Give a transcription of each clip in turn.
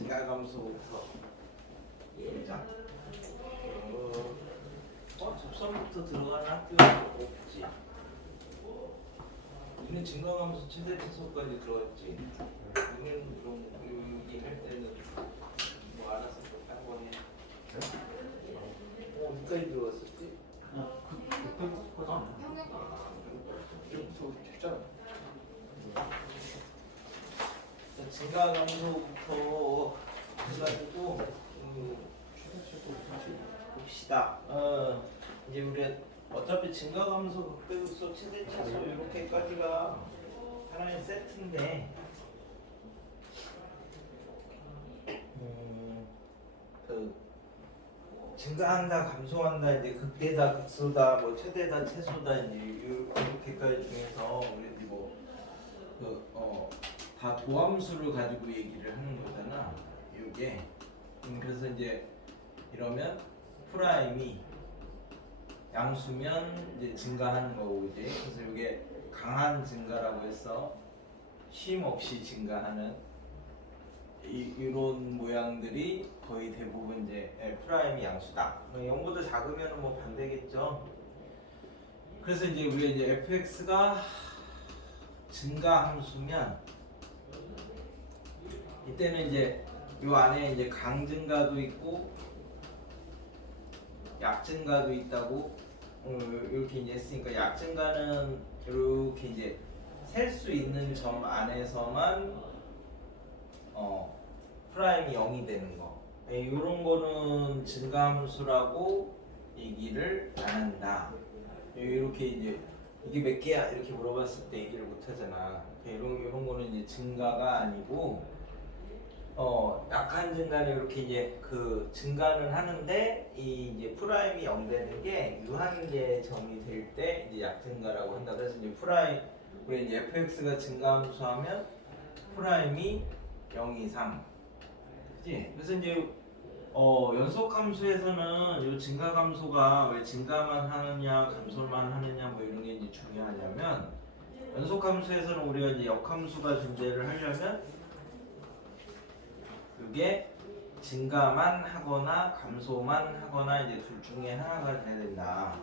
증가감소부터 예자. 접선부터 들어가는 학교가 없지. 우리는 증가감소 최대 최소까지 들어갔지. 우리는 그럼 여기 할 때는 뭐 알아서 딴거 해. 어디까지 들어갔었지? 좀 됐잖아. 증가감소부터 해가지고 봅시다. 이제 우리 어차피 증가감소, 극대극소, 최대 최소 이렇게까지가 하나의 세트인데, 그 증가한다, 감소한다, 이제 극대다, 극소다, 뭐 최대다, 최소다, 이제 이렇게까지 중에서 우리 다 도함수를 가지고 얘기를 하는 거잖아. 이게 그래서 이제 이러면 프라임이 양수면 이제 증가하는 거고, 이제 그래서 이게 강한 증가라고 해서 쉼 없이 증가하는 이런 모양들이 거의 대부분 이제 프라임이 양수다. 0보다 작으면 뭐 반대겠죠. 그래서 이제 우리가 이제 fx가 증가함수면 이때는 이제 요 안에 이제 강증가도 있고 약증가도 있다고 이렇게 이제 했으니까, 약증가는 이렇게 이제 셀 수 있는 점 안에서만 프라임이 0이 되는 거, 이런 거는 증가함수라고 얘기를 안 한다. 이렇게 이제 이게 몇 개야 이렇게 물어봤을 때 얘기를 못 하잖아. 이런 거는 이제 증가가 아니고 약한 증가는 이렇게 이제 그 증가는 하는데 이 이제 프라임이 0 되는 게 유한계 점이 될 때 이제 약증가라고 한다. 그래서 이제 우리 이제 fx가 증가함수하면 프라임이 0 이상, 그지? 그래서 이제 연속함수에서는 이 증가감소가 왜 증가만 하느냐 감소만 하느냐 뭐 이런 게 이제 중요하냐면, 연속함수에서는 우리가 이제 역함수가 존재를 하려면 그게 증가만 하거나 감소만 하거나 이제 둘 중에 하나가 돼야 된다.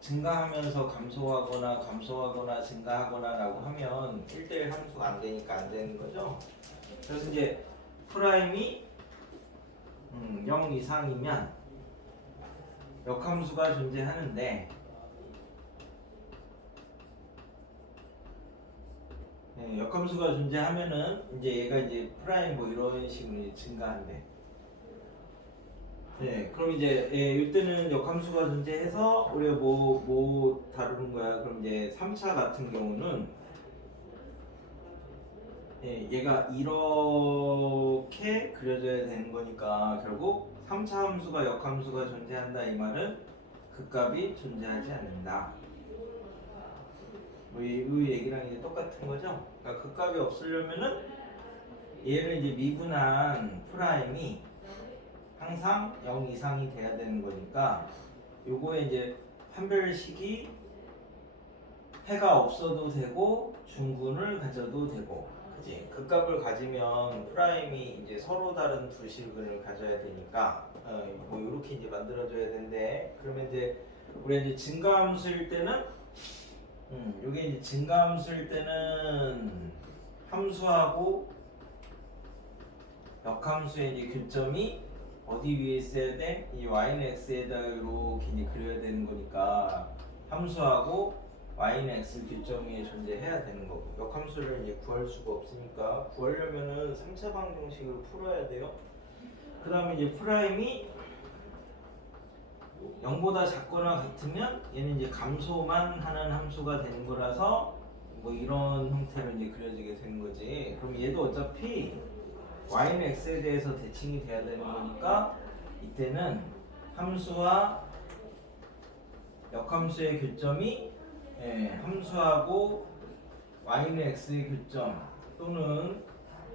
증가하면서 감소하거나 증가하거나 라고 하면 1대1 함수가 안 되니까 안 되는 거죠. 그래서 이제 프라임이 0 이상이면 역함수가 존재하는데, 역함수가 존재하면은 이제 얘가 이제 프라임 뭐 이런 식으로 이제 증가한대. 그럼 이제 이때는 역함수가 존재해서 우리가 뭐 다루는 거야? 그럼 이제 3차 같은 경우는 얘가 이렇게 그려져야 되는 거니까, 결국 3차 함수가 역함수가 존재한다 이 말은 극값이 존재하지 않는다. 이 얘기랑 이제 똑같은 거죠. 그러니까 극값이 없으려면은 얘를 이제 미분한 프라임이 항상 0 이상이 돼야 되는 거니까, 요거에 이제 판별식이 해가 없어도 되고 중근을 가져도 되고, 그치? 극값을 가지면 프라임이 이제 서로 다른 두 식을 가져야 되니까 뭐 이렇게 이제 만들어줘야 되는데, 그러면 이제 우리 이제 증가함수일 때는 요게 이제 증가함수일 때는 함수하고 역함수의 이제 교점이 어디 위에 있어야 돼? 이 y는 x에다가 이렇게 이제 그려야 되는 거니까 함수하고 y는 x 교점 위에 존재해야 되는 거고, 역함수를 이제 구할 수가 없으니까 구하려면은 3차 방정식을 풀어야 돼요. 그 다음에 이제 프라임이 0보다 작거나 같으면 얘는 이제 감소만 하는 함수가 되는 거라서 뭐 이런 형태로 이제 그려지게 되는 거지. 그럼 얘도 어차피 y는 x에 대해서 대칭이 돼야 되는 거니까 이때는 함수와 역함수의 교점이 함수하고 y는 x의 교점 또는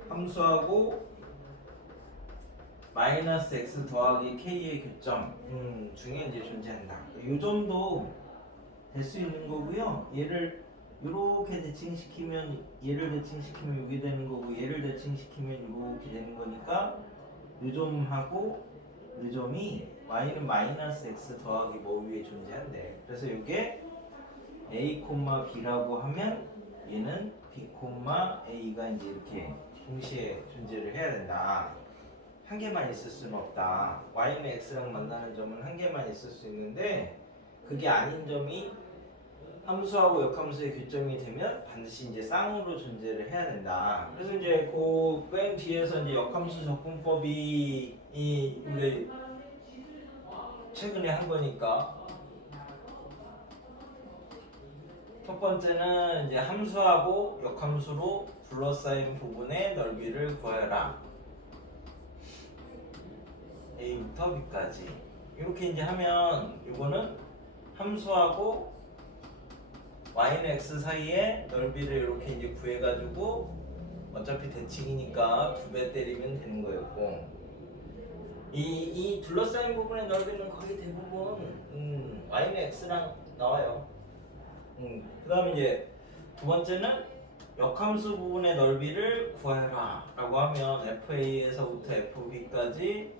함수하고 마이너스 x 더하기 k의 교점 중에 이제 존재한다. 이 정도 될 수 있는 거고요. 얘를 이렇게 대칭시키면 얘를 대칭시키면 이게 되는 거고 얘를 대칭시키면 이렇게 되는 거니까 요점하고 요점이 y는 마이너스 x 더하기 뭐 위에 존재한대. 그래서 이게 a, b라고 하면 얘는 b, a가 이제 이렇게 동시에 존재를 해야 된다. 한 개만 있을 수는 없다. y는 x랑 만나는 점은 한 개만 있을 수 있는데 그게 아닌 점이 함수하고 역함수의 교점이 되면 반드시 이제 쌍으로 존재를 해야 된다. 그래서 이제 그 맨 뒤에서 이제 역함수 접근법이 우리 최근에 한 거니까 첫 번째는 이제 함수하고 역함수로 둘러싸인 부분의 넓이를 구하여라. A부터 B까지 이렇게 이제 하면 이거는 함수하고 y는 x 사이에 넓이를 이렇게 이제 구해가지고 어차피 대칭이니까 2배 때리면 되는 거였고 이 둘러싸인 부분의 넓이는 거의 대부분 y는 x랑 나와요. 그 다음에 이제 두 번째는 역함수 부분의 넓이를 구하라 라고 하면 FA에서부터 FB까지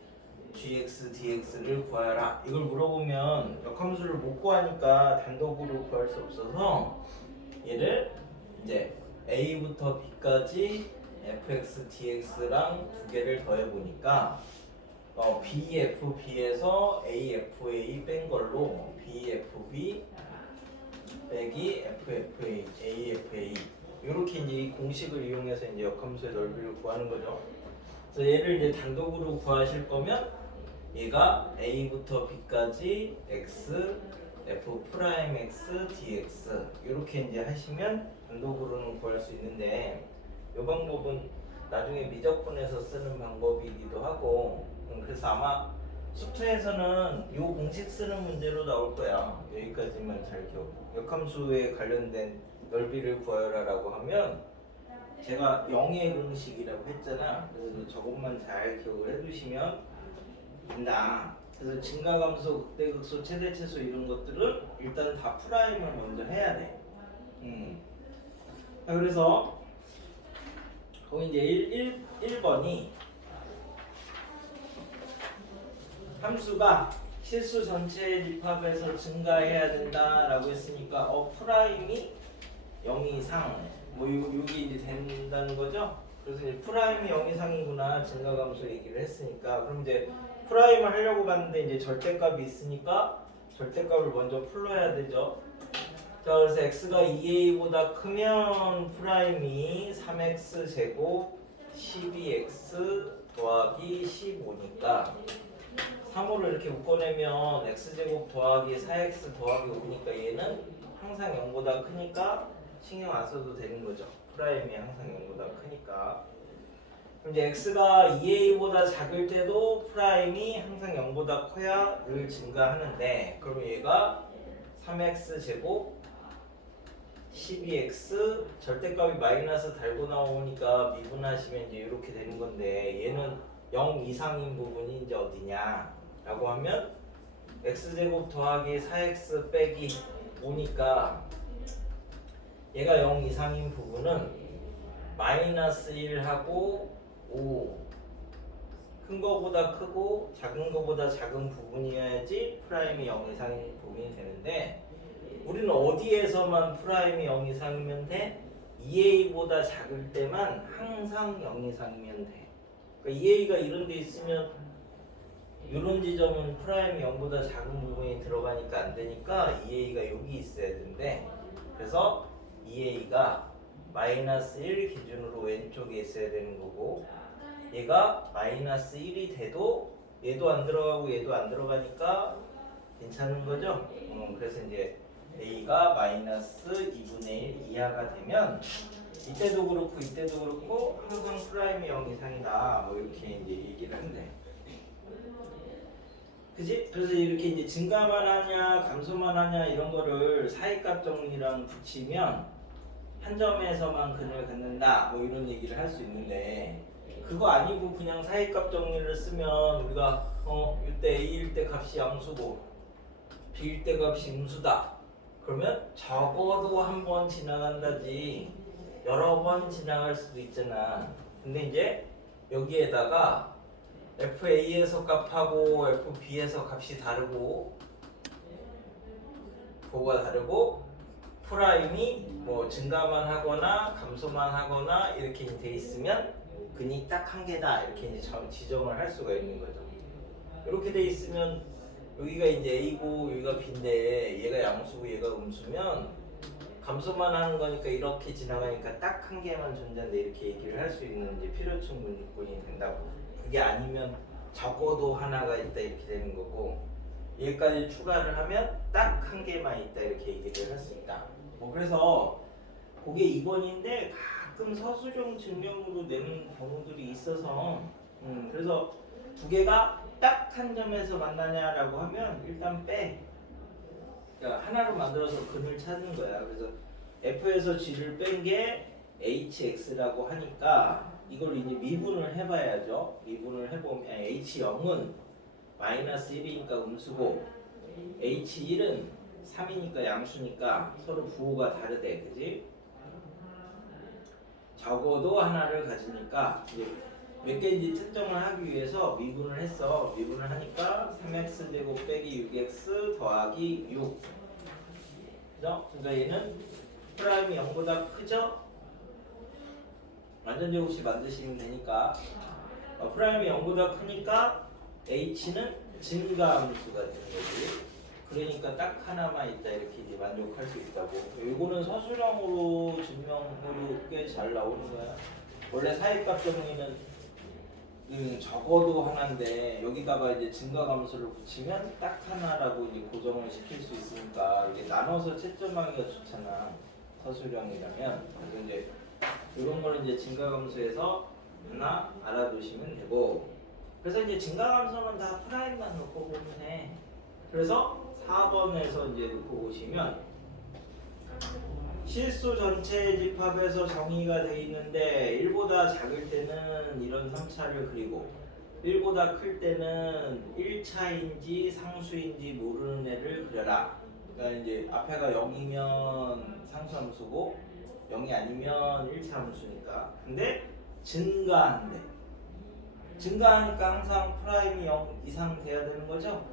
gx, dx를 구하라. 이걸 물어보면 역함수를 못 구하니까 단독으로 구할 수 없어서 얘를 이제 a부터 b까지 fx, dx랑 두 개를 더해 보니까 bfb에서 afa 뺀 걸로 bfb 빼기 ffa, afa 이렇게 이제 이 공식을 이용해서 이제 역함수의 넓이를 구하는 거죠. 그래서 얘를 이제 단독으로 구하실 거면 얘가 a부터 b까지 x, f 프라임 x, dx 이렇게 이제 하시면 단독으로는 구할 수 있는데 이 방법은 나중에 미적분에서 쓰는 방법이기도 하고 그래서 아마 수투에서는 이 공식 쓰는 문제로 나올 거야. 여기까지만 잘 기억. 역함수에 관련된 넓이를 구하여라라고 하면 제가 0의 공식이라고 했잖아. 그래서 저것만 잘 기억을 해두시면 된다. 그래서 증가감소, 극대극소, 최대최소 이런 것들은 일단 다 프라임을 먼저 해야 돼. 자, 그래서 거기 이제 1번이 함수가 실수 전체 집합에서 증가해야 된다라고 했으니까 프라임이 0 이상 뭐 여기 이제 된다는 거죠. 그래서 이제 프라임이 0 이상이구나 증가감소 얘기를 했으니까 그럼 이제 프라임을 하려고 봤는데 이제 절대값이 있으니까 절대값을 먼저 풀어야 되죠. 자, 그래서 x가 2a보다 크면 프라임이 3x 제곱 12x 더하기 15니까 3으로 이렇게 묶어내면 x제곱 더하기 4x 더하기 5니까 얘는 항상 0보다 크니까 신경 안 써도 되는 거죠. 프라임이 항상 0보다 크니까. 그럼 이제 x가 2a보다 작을 때도 프라임이 항상 0보다 커야 늘 증가하는데 그럼 얘가 3x 제곱 12x 절대값이 마이너스 달고 나오니까 미분하시면 이제 이렇게 되는 건데 얘는 0 이상인 부분이 이제 어디냐 라고 하면 x제곱 더하기 4x 빼기 5니까 얘가 0 이상인 부분은 마이너스 1하고 5 큰 거보다 크고 작은 거보다 작은 부분이어야지 프라임이 0 이상인 부분이 되는데 우리는 어디에서만 프라임이 0 이상이면 돼? 2a보다 작을 때만 항상 0 이상이면 돼. 그러니까 2a가 이런 데 있으면 이런 지점은 프라임이 0보다 작은 부분이 들어가니까 안 되니까 2a가 여기 있어야 되는데 그래서 2a가 마이너스 1 기준으로 왼쪽에 있어야 되는 거고 얘가 마이너스 1이 돼도 얘도 안 들어가고 얘도 안 들어가니까 괜찮은 거죠? 그래서 이제 a가 마이너스 2분의 1 이하가 되면 이때도 그렇고 이때도 그렇고 항상 프라임이 0 이상이다 뭐 이렇게 이제 얘기를 한대. 그지? 그래서 이렇게 이제 증가만 하냐 감소만 하냐 이런 거를 사이값 정리랑 붙이면 한 점에서만 근을 갖는다 뭐 이런 얘기를 할 수 있는데 그거 아니고 그냥 사이값 정리를 쓰면 우리가 이때 a일 때 값이 양수고 b일 때 값이 음수다 그러면 적어도 한 번 지나간다지 여러 번 지나갈 수도 있잖아. 근데 이제 여기에다가 FA에서 값하고 FB에서 값이 다르고 보가 다르고 프라임이 뭐 증가만 하거나 감소만 하거나 이렇게 돼 있으면 근이 딱 한 개다 이렇게 이제 지정을 할 수가 있는 거죠. 이렇게 돼 있으면 여기가 이제 A고 여기가 B인데 얘가 양수고 얘가 음수면 감소만 하는 거니까 이렇게 지나가니까 딱 한 개만 존재한다 이렇게 얘기를 할 수 있는 이제 필요충 분리권이 된다고. 그게 아니면 적어도 하나가 있다 이렇게 되는 거고 얘까지 추가를 하면 딱 한 개만 있다 이렇게 얘기를 할 수 있다. 뭐 그래서 그게 2번인데 가끔 서술형 증명으로 내는 경우들이 있어서 그래서 두 개가 딱 한 점에서 만나냐라고 하면 일단 빼. 그러니까 하나로 만들어서 근을 찾는 거야. 그래서 F에서 G를 뺀 게 HX라고 하니까 이걸 이제 미분을 해봐야죠. 미분을 해보면 H0은 마이너스 1이니까 음수고 H1은 3이니까 양수니까 서로 부호가 다르대. 그지? 적어도 하나를 가지니까 이제 몇 개인지 특정을 하기 위해서 미분을 했어. 미분을 하니까 3x 제곱 빼기 6x 더하기 6. 그죠? 그러니까 얘는 프라임이 0보다 크죠? 완전 제곱식 만드시면 되니까 프라임이 0보다 크니까 h는 증가함수가 되는 거지. 그러니까 딱 하나만 있다 이렇게 이제 만족할 수 있다고. 이거는 서술형으로 증명으로 꽤 잘 나오는 거야. 원래 사입값 정리는 적어도 하나인데 여기다가 이제 증가감수를 붙이면 딱 하나라고 이제 고정을 시킬 수 있으니까 이게 나눠서 채점하기가 좋잖아. 서술형이라면. 그래서 이제 이런 거는 이제 증가감수에서 하나 알아두시면 되고. 그래서 이제 증가감수는 다 프라임만 놓고 보면 해. 그래서 4번에서 이제 놓고 보시면 실수 전체 집합에서 정의가 되어 있는데 1보다 작을 때는 이런 3차를 그리고 1보다 클 때는 1차인지 상수인지 모르는 애를 그려라. 그러니까 이제 앞에가 0이면 상수함수고 0이 아니면 1차 함수니까. 근데 증가한대. 증가하니까 항상 프라임이 0 이상 돼야 되는 거죠.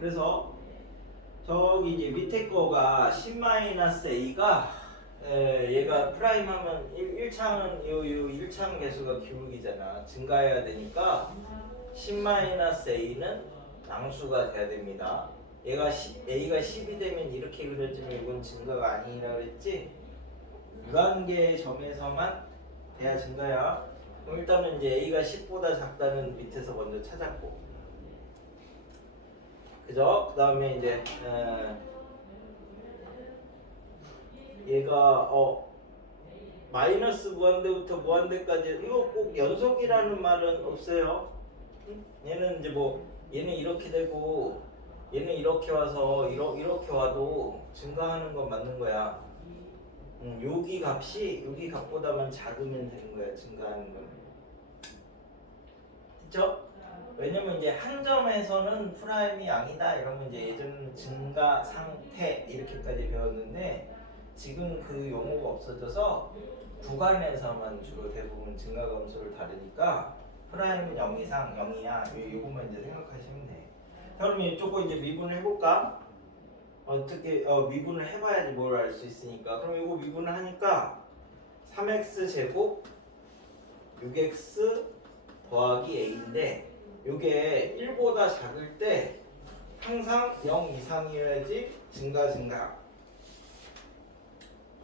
그래서 저기 이제 밑에 거가 10-A가 얘가 프라임 하면 1창은 요 1창 개수가 기울기잖아. 증가해야 되니까 10-A는 양수가 돼야 됩니다. 얘가 A가 10이 되면 이렇게 그려지면 이건 증가가 아니라 그랬지? 무한계의 점에서만 돼야 증가야. 그럼 일단은 이제 A가 10보다 작다는 밑에서 먼저 찾았고, 그죠? 그 다음에 이제 얘가 마이너스 무한대부터 무한대까지 이거 꼭 연속이라는 말은 없어요. 얘는 이제 뭐 얘는 이렇게 되고 얘는 이렇게 와서 이렇게 와도 증가하는 건 맞는 거야. 여기 값보다만 작으면 되는 거야. 증가하는 건. 그쵸? 왜냐면 이제 한 점에서는 프라임이 양이다 이러면 이제 예전 증가 상태 이렇게까지 배웠는데 지금 그 용어가 없어져서 구간에서만 주로 대부분 증가 감소를 다루니까 프라임은 0 이상 0이야. 이것만 이제 생각하시면 돼. 자, 그럼 이쪽 거 이제 미분을 해볼까? 어떻게 미분을 해봐야지 뭘 알 수 있으니까. 그럼 이거 미분을 하니까 3x 제곱 6x 더하기 a인데 요게 1보다 작을 때 항상 0 이상이어야지 증가.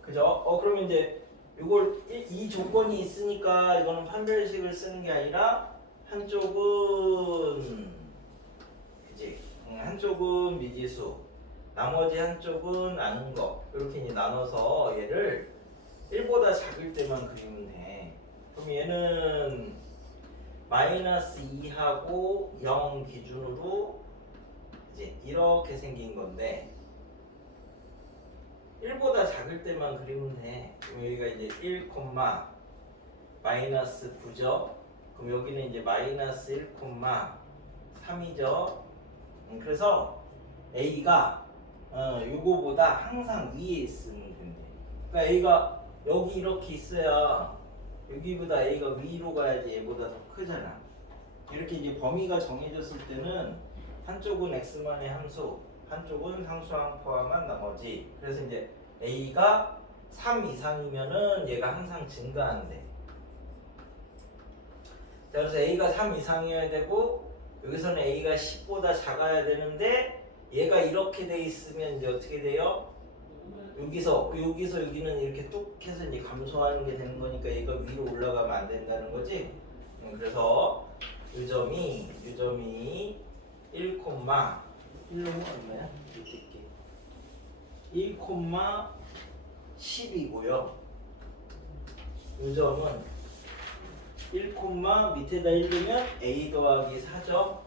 그죠? 그러면 이제 이걸 이 조건이 있으니까 이거는 판별식을 쓰는 게 아니라 한쪽은 그지? 한쪽은 미지수, 나머지 한쪽은 아는 거 이렇게 이제 나눠서 얘를 1보다 작을 때만 그리면 돼. 그럼 얘는 마이너스 2하고 0 기준으로 이제 이렇게 생긴 건데 1보다 작을 때만 그리면 돼. 그럼 여기가 이제 1, 마이너스 9죠. 그럼 여기는 이제 마이너스 1, 3이죠. 그래서 A가 요거보다 항상 위에 있으면 된대. 그러니까 A가 여기 이렇게 있어야 여기보다 A가 위로 가야지 얘보다 더 크잖아. 이렇게 이제 범위가 정해졌을 때는 한쪽은 x만의 함수, 한쪽은 상수항 포함한 나머지. 그래서 이제 A가 3 이상이면은 얘가 항상 증가한대. 자, 그래서 A가 3 이상이어야 되고 여기서는 A가 10보다 작아야 되는데 얘가 이렇게 돼 있으면 이제 어떻게 돼요? 여기서 여기는 이렇게 뚝 해서 이제 감소하는 게 되는 거니까 얘가 위로 올라가면 안 된다는 거지. 그래서 요점이 1, 1로 얼마야? 이렇게 1,10이고요. 요점은 1, 밑에다 1넣으면 a 더하기 4죠.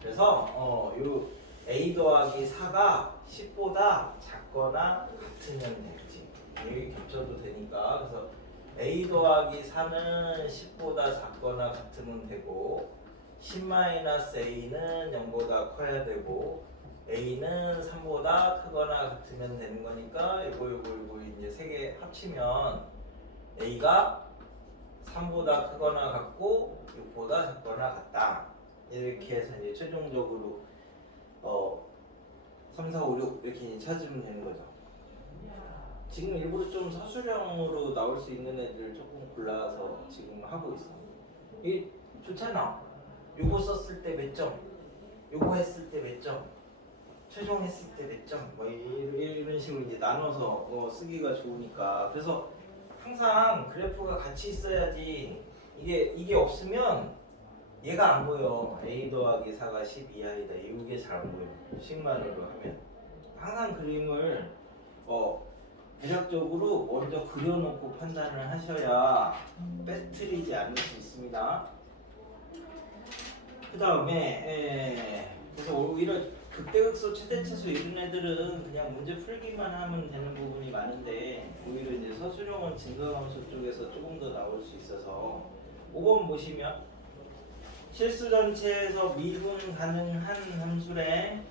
그래서 요 a 더하기 4가 10보다 작거나 같으면 되지. 여기 겹쳐도 되니까. 그래서 a 더하기 4는 10보다 작거나 같으면 되고 10-a는 0보다 커야 되고 a는 3보다 크거나 같으면 되는 거니까 이거 이제 세 개 합치면 a가 3보다 크거나 같고 6보다 작거나 같다. 이렇게 해서 이제 최종적으로 3, 4, 5, 6 이렇게 이제 찾으면 되는 거죠. 지금 일부러 좀 서술형으로 나올 수 있는 애들 조금 골라서 지금 하고 있어. 이게 좋잖아. 요거 썼을 때 몇 점, 요거 했을 때 몇 점, 최종 했을 때 몇 점, 뭐 이런 식으로 이제 나눠서 쓰기가 좋으니까. 그래서 항상 그래프가 같이 있어야지. 이게 없으면 얘가 안 보여. a 더하기 4가 10 이하이다. 이게 잘 안 보여. 10만으로 하면 항상 그림을 대략적으로 먼저 그려놓고 판단을 하셔야 빼뜨리지 않을 수 있습니다. 그 다음에 그래서 오히려 극대극소, 최대차수 이런 애들은 그냥 문제 풀기만 하면 되는 부분이 많은데 오히려 이제 서술형은 증가함수 쪽에서 조금 더 나올 수 있어서 5번 보시면 실수 전체에서 미분 가능한 함수래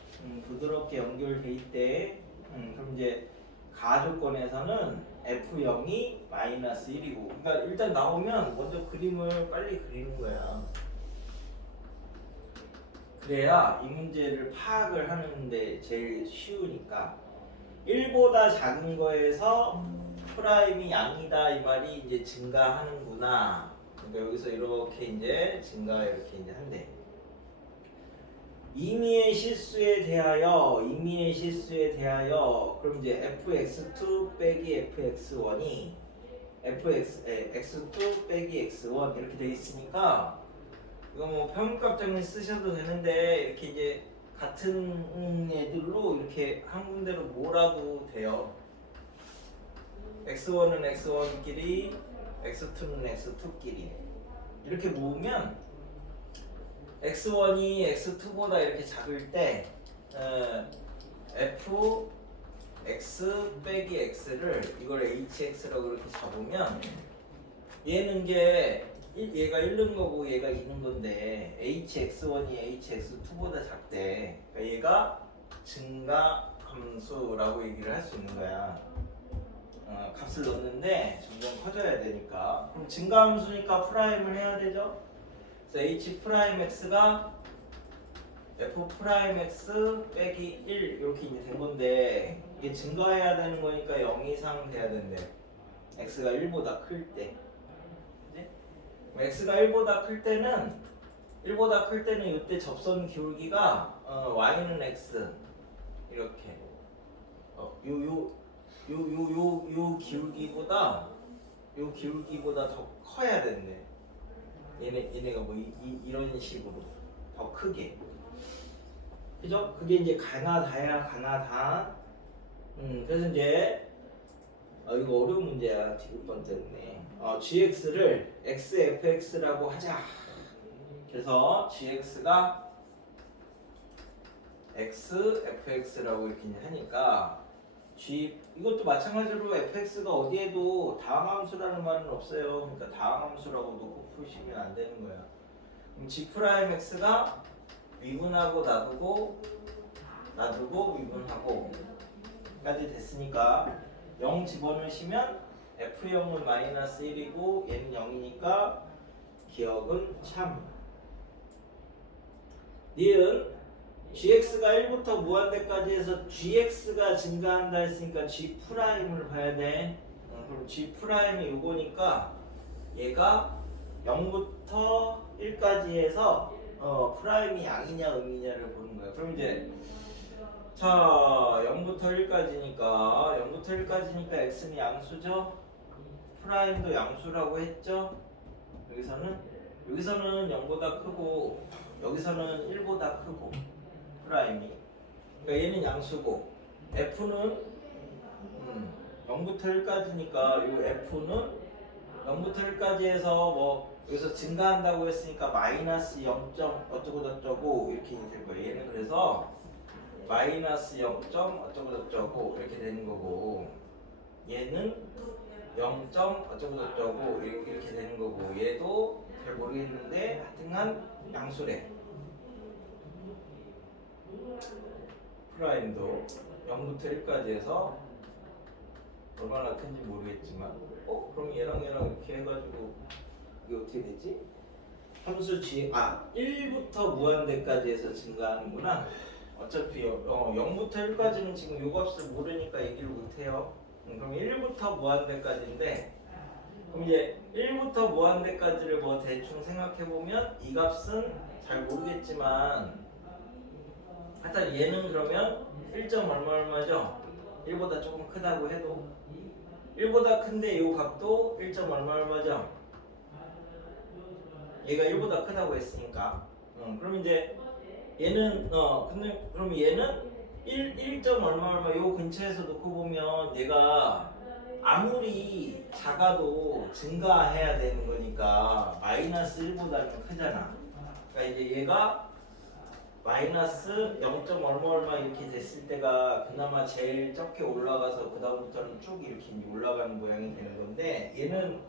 부드럽게 연결돼 있대. 그럼 이제 가조건에서는 F0이 -1이고 그러니까 일단 나오면 먼저 그림을 빨리 그리는 거야. 그래야 이 문제를 파악을 하는데 제일 쉬우니까 1보다 작은 거에서 프라임이 양이다 이 말이 이제 증가하는구나. 그러니까 여기서 이렇게 이제 이렇게 이제 한대. 임의의 실수에 대하여 그럼 이제 fx2 빼기 fx1이 x2 빼기 x1 이렇게 돼 있으니까 이거 뭐 평균값 때문에 쓰셔도 되는데 이렇게 이제 같은 애들로 이렇게 한 군데로 몰아도 돼요. x1은 x1끼리 x2는 x2끼리 이렇게 모으면 x1이 x2보다 이렇게 작을 때 f x 빼기 x를 이걸 hx라고 이렇게 잡으면 얘는 이제 얘가 1는 거고 얘가 2는 건데 hx1이 hx2보다 작대. 그러니까 얘가 증가 함수라고 얘기를 할 수 있는 거야. 값을 넣는데 점점 커져야 되니까. 그럼 증가 함수니까 프라임을 해야 되죠. 그래서 h 프라임 x가 f 프라임 x 빼기 1 이렇게 이제 된 건데 이게 증가해야 되는 거니까 0 이상 돼야 된대. x가 1보다 클 때. x가 1보다 클 때는 이때 접선 기울기가 y는 x 이렇게 요 기울기보다 더 커야 된대. 얘네가 뭐 이런 식으로 더 크게. 그죠? 그게 이제 가나다. 그래서 이제 이거 어려운 문제야. 디귿번 때문에. gx를 xfx라고 하자. 그래서 gx가 xfx라고 이렇게 하니까 이것도 마찬가지로 fx가 어디에도 다항함수라는 말은 없어요. 그러니까 다항함수라고 놓고 푸시면 안 되는 거야. 그럼 g 프라임 x가 미분하고 놔두고 놔두고 미분하고 까지 됐으니까 0 집어넣으시면 F0은 마이너스 1이고 얘는 0이니까 기억은 참. 니은 gx가 1부터 무한대까지 해서 gx가 증가한다 했으니까 g 프라임을 봐야 돼. 그럼 g 프라임이 요거니까 얘가 0부터 1까지 해서 프라임이 양이냐 음이냐를 보는 거야. 그럼 이제 자 0부터 1까지니까 x는 양수죠. 프라임도 양수라고 했죠. 여기서는 0보다 크고 여기서는 1보다 크고 프라임이. 그러니까 얘는 양수고 f는 0부터 1까지니까 이 f는 0부터 1까지 해서 뭐 여기서 증가한다고 했으니까 마이너스 0. 어쩌고 저쩌고 이렇게 될 거예요. 얘는 그래서 마이너스 0. 어쩌고 저쩌고 이렇게 되는 거고 얘는 0. 어쩌고 저쩌고 이렇게 되는 거고 얘도 잘 모르겠는데 하여튼간 양수래. 프라임도 0부터 1까지 해서 얼마나 큰지 모르겠지만 그럼 얘랑 이렇게 해가지고 이게 어떻게 되지? 함수 g 1부터 무한대까지 해서 증가하는구나. 어차피 0부터 1까지는 지금 요 값을 모르니까 얘기를 못해요. 그럼 1부터 무한대까지인데 그럼 이제 1부터 무한대까지를 뭐 대충 생각해보면 이 값은 잘 모르겠지만 하여튼 얘는 그러면 1점 얼마죠? 1보다 조금 크다고 해도 1보다 큰데 이 값도 1점 얼마죠? 얘가 1보다 크다고 했으니까 그럼 이제 얘는 근데 그럼 얘는 1점 얼마 요 근처에서 놓고 보면 얘가 아무리 작아도 증가해야 되는 거니까 마이너스 1보다는 크잖아. 그러니까 이제 얘가 마이너스 0. 얼마 이렇게 됐을 때가 그나마 제일 적게 올라가서 그 다음부터는 쭉 이렇게 올라가는 모양이 되는 건데 얘는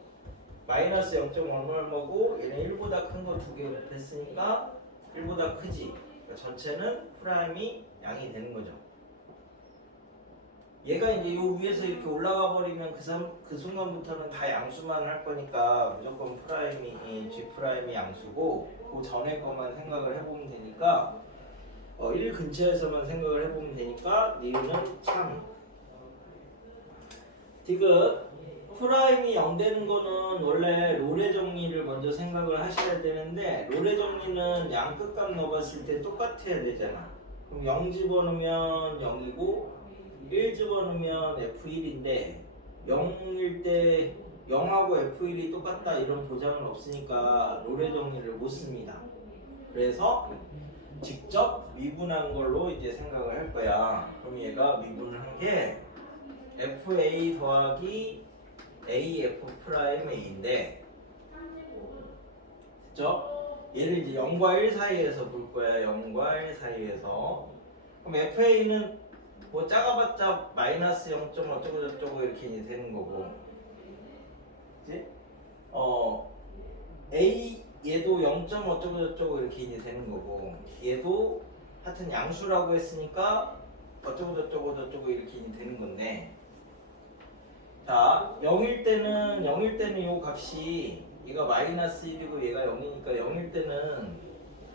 마이너스 0. 얼마고 얘는 1보다 큰 거 두 개 됐으니까 1보다 크지. 그러니까 전체는 프라임이 양이 되는 거죠. 얘가 이제 요 위에서 이렇게 올라가 버리면 그 순간부터는 다 양수만 할 거니까 무조건 프라임이 g 프라임이 양수고 그 전에 것만 생각을 해보면 되니까 1 근처에서만 생각을 해보면 되니까 니은은 참. 디귿 프라임이 0 되는 거는 원래 롤의 정리를 먼저 생각을 하셔야 되는데 롤의 정리는 양 끝값 넣어봤을 때 똑같아야 되잖아. 그럼 0 집어넣으면 0이고 1 집어넣으면 F1인데 0일 때 0하고 F1이 똑같다 이런 보장은 없으니까 롤의 정리를 못 씁니다. 그래서 직접 미분한 걸로 이제 생각을 할 거야. 그럼 얘가 미분을 한 게 FA 더하기 AF 프라임 A인데 그죠? 얘를 이제 0과 1 사이에서 볼 거야. 0과 1 사이에서. 그럼 FA는 뭐 작아봤자 마이너스 0. 어쩌고 저쩌고 이렇게 이제 되는 거고, 그치? A 얘도 0. 어쩌고 저쩌고 이렇게 이제 되는 거고, 얘도 하여튼 양수라고 했으니까 어쩌고 저쩌고 이렇게 이제 되는 건데, 자 0일 때는 요 값이 얘가 마이너스 1이고 얘가 0이니까 0일 때는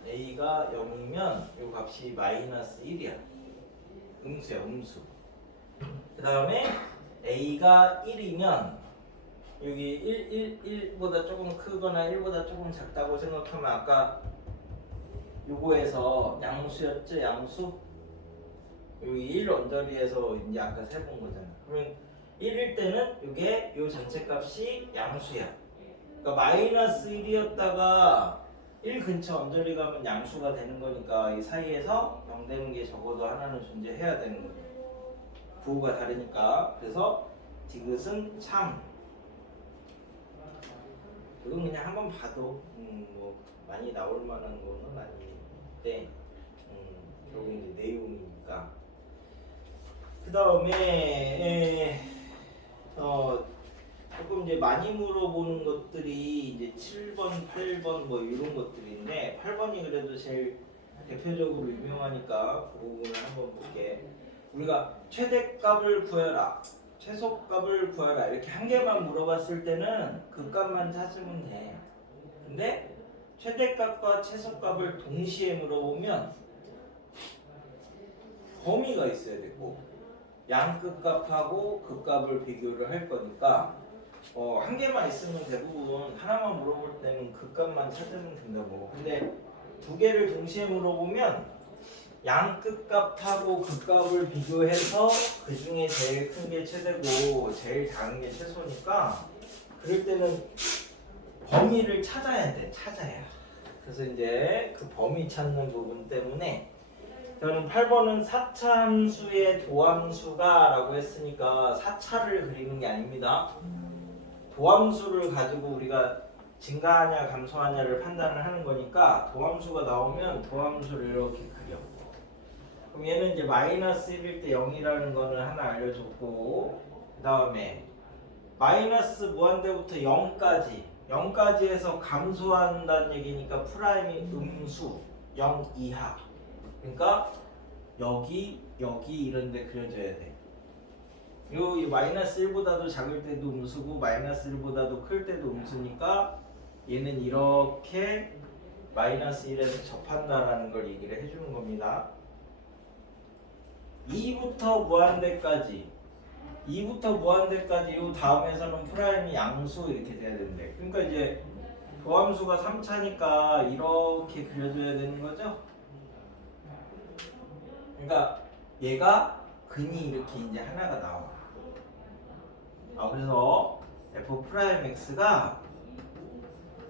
A가 0이면 요 값이 마이너스 1이야. 음수야, 음수. 그 다음에 A가 1이면 여기 1보다 조금 크거나 1보다 조금 작다고 생각하면 아까 요거에서 양수였죠? 양수? 여기 1 언저리에서 이제 아까 세본 거잖아. 그러면 1일 때는 이게 요 전체 값이 양수야. 그러니까 마이너스 1이었다가 1 근처 언저리 가면 양수가 되는 거니까 이 사이에서 0 되는 게 적어도 하나는 존재해야 되는 거예요. 부호가 다르니까. 그래서 디귿은 참. 이건 그냥 한번 봐도 뭐 많이 나올 만한 거는 아닌데 결국 이제 내용이니까. 그 다음에 조금 이제 많이 물어보는 것들이 이제 7번, 8번 뭐 이런 것들인데 8번이 그래도 제일 대표적으로 유명하니까 그 부분을 한번 볼게. 우리가 최대값을 구해라, 최소값을 구해라 이렇게 한 개만 물어봤을 때는 그 값만 찾으면 돼. 근데 최대값과 최소값을 동시에 물어보면 범위가 있어야 되고 양끝값하고 극값을 비교를 할 거니까 한 개만 있으면 대부분 하나만 물어볼 때는 극값만 찾으면 된다고. 근데 두 개를 동시에 물어보면 양끝값하고 극값을 비교해서 그 중에 제일 큰 게 최대고 제일 작은 게 최소니까 그럴 때는 범위를 찾아야 돼. 찾아야. 그래서 이제 그 범위 찾는 부분 때문에 저는 8번은 4차 함수의 도함수가 라고 했으니까 4차를 그리는 게 아닙니다. 도함수를 가지고 우리가 증가하냐 감소하냐를 판단을 하는 거니까 도함수가 나오면 도함수를 이렇게 그려. 그럼 얘는 이제 마이너스 1일 때 0이라는 거는 하나 알려줬고, 그 다음에 마이너스 무한대부터 0까지 해서 감소한다는 얘기니까 프라임이 음수 0 이하. 그러니까 여기 이런 데 그려줘야 돼. 이 마이너스 1보다도 작을 때도 음수고 마이너스 1보다도 클 때도 음수니까 얘는 이렇게 마이너스 1에서 접한다라는 걸 얘기를 해주는 겁니다. 2부터 무한대까지 이 다음에서는 프라임이 양수 이렇게 돼야 되는데, 그러니까 이제 도함수가 3차니까 이렇게 그려줘야 되는 거죠. 그러니까 얘가 근이 이렇게 이제 하나가 나와. 그래서 f'x가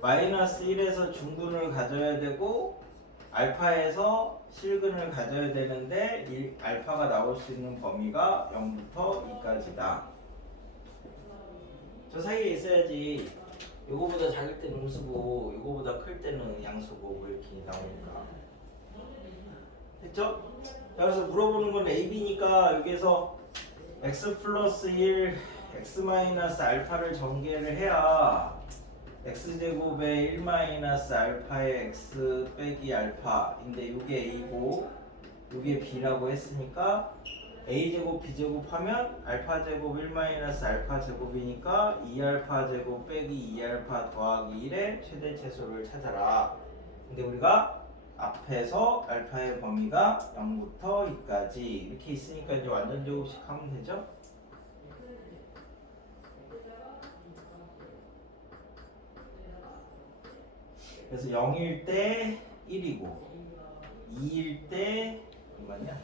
마이너스 1에서 중근을 가져야 되고 알파에서 실근을 가져야 되는데 알파가 나올 수 있는 범위가 0부터 2까지다. 저 사이에 있어야지 요거보다 작을 때는 음수고 요거보다 클 때는 양수고 뭐 이렇게 나오니까. 됐죠? 자, 그래서 물어보는 건 AB니까 여기에서 x 플러스 1, x 마이너스 알파를 전개를 해야 x제곱에 1 마이너스 알파의 x 빼기 알파인데 이게 a고 이게 b라고 했으니까 a제곱 b제곱 하면 알파제곱 1 마이너스 알파제곱이니까 2알파제곱 빼기 2알파 더하기 1의 최대 최소를 찾아라. 근데 우리가 앞에서 알파의 범위가 0부터 2까지 이렇게 있으니까 이제 완전 제곱식 하면 되죠? 그래서 0일 때 1이고 2일 때 얼마냐?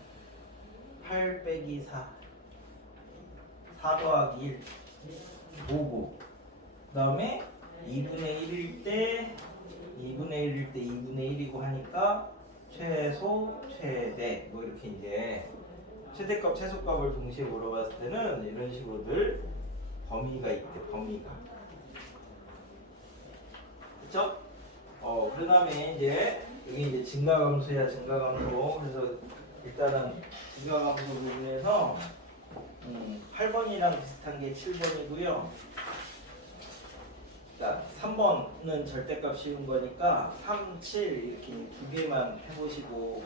8 빼기 4 더하기 1 5고 그 다음에 2분의 1일 때 2분의 1이고 하니까 최소, 최대 뭐 이렇게 이제 최대값, 최소값을 동시에 물어봤을 때는 이런 식으로들 범위가 있대. 범위가. 그쵸? 그 다음에 이제 여기 이제 증가감수야. 증가감수. 그래서 일단은 증가감수 부분에서 8번이랑 비슷한 게 7번이고요. 자, 3번은 절대값 씌운 거니까 3, 7 이렇게 두 개만 해보시고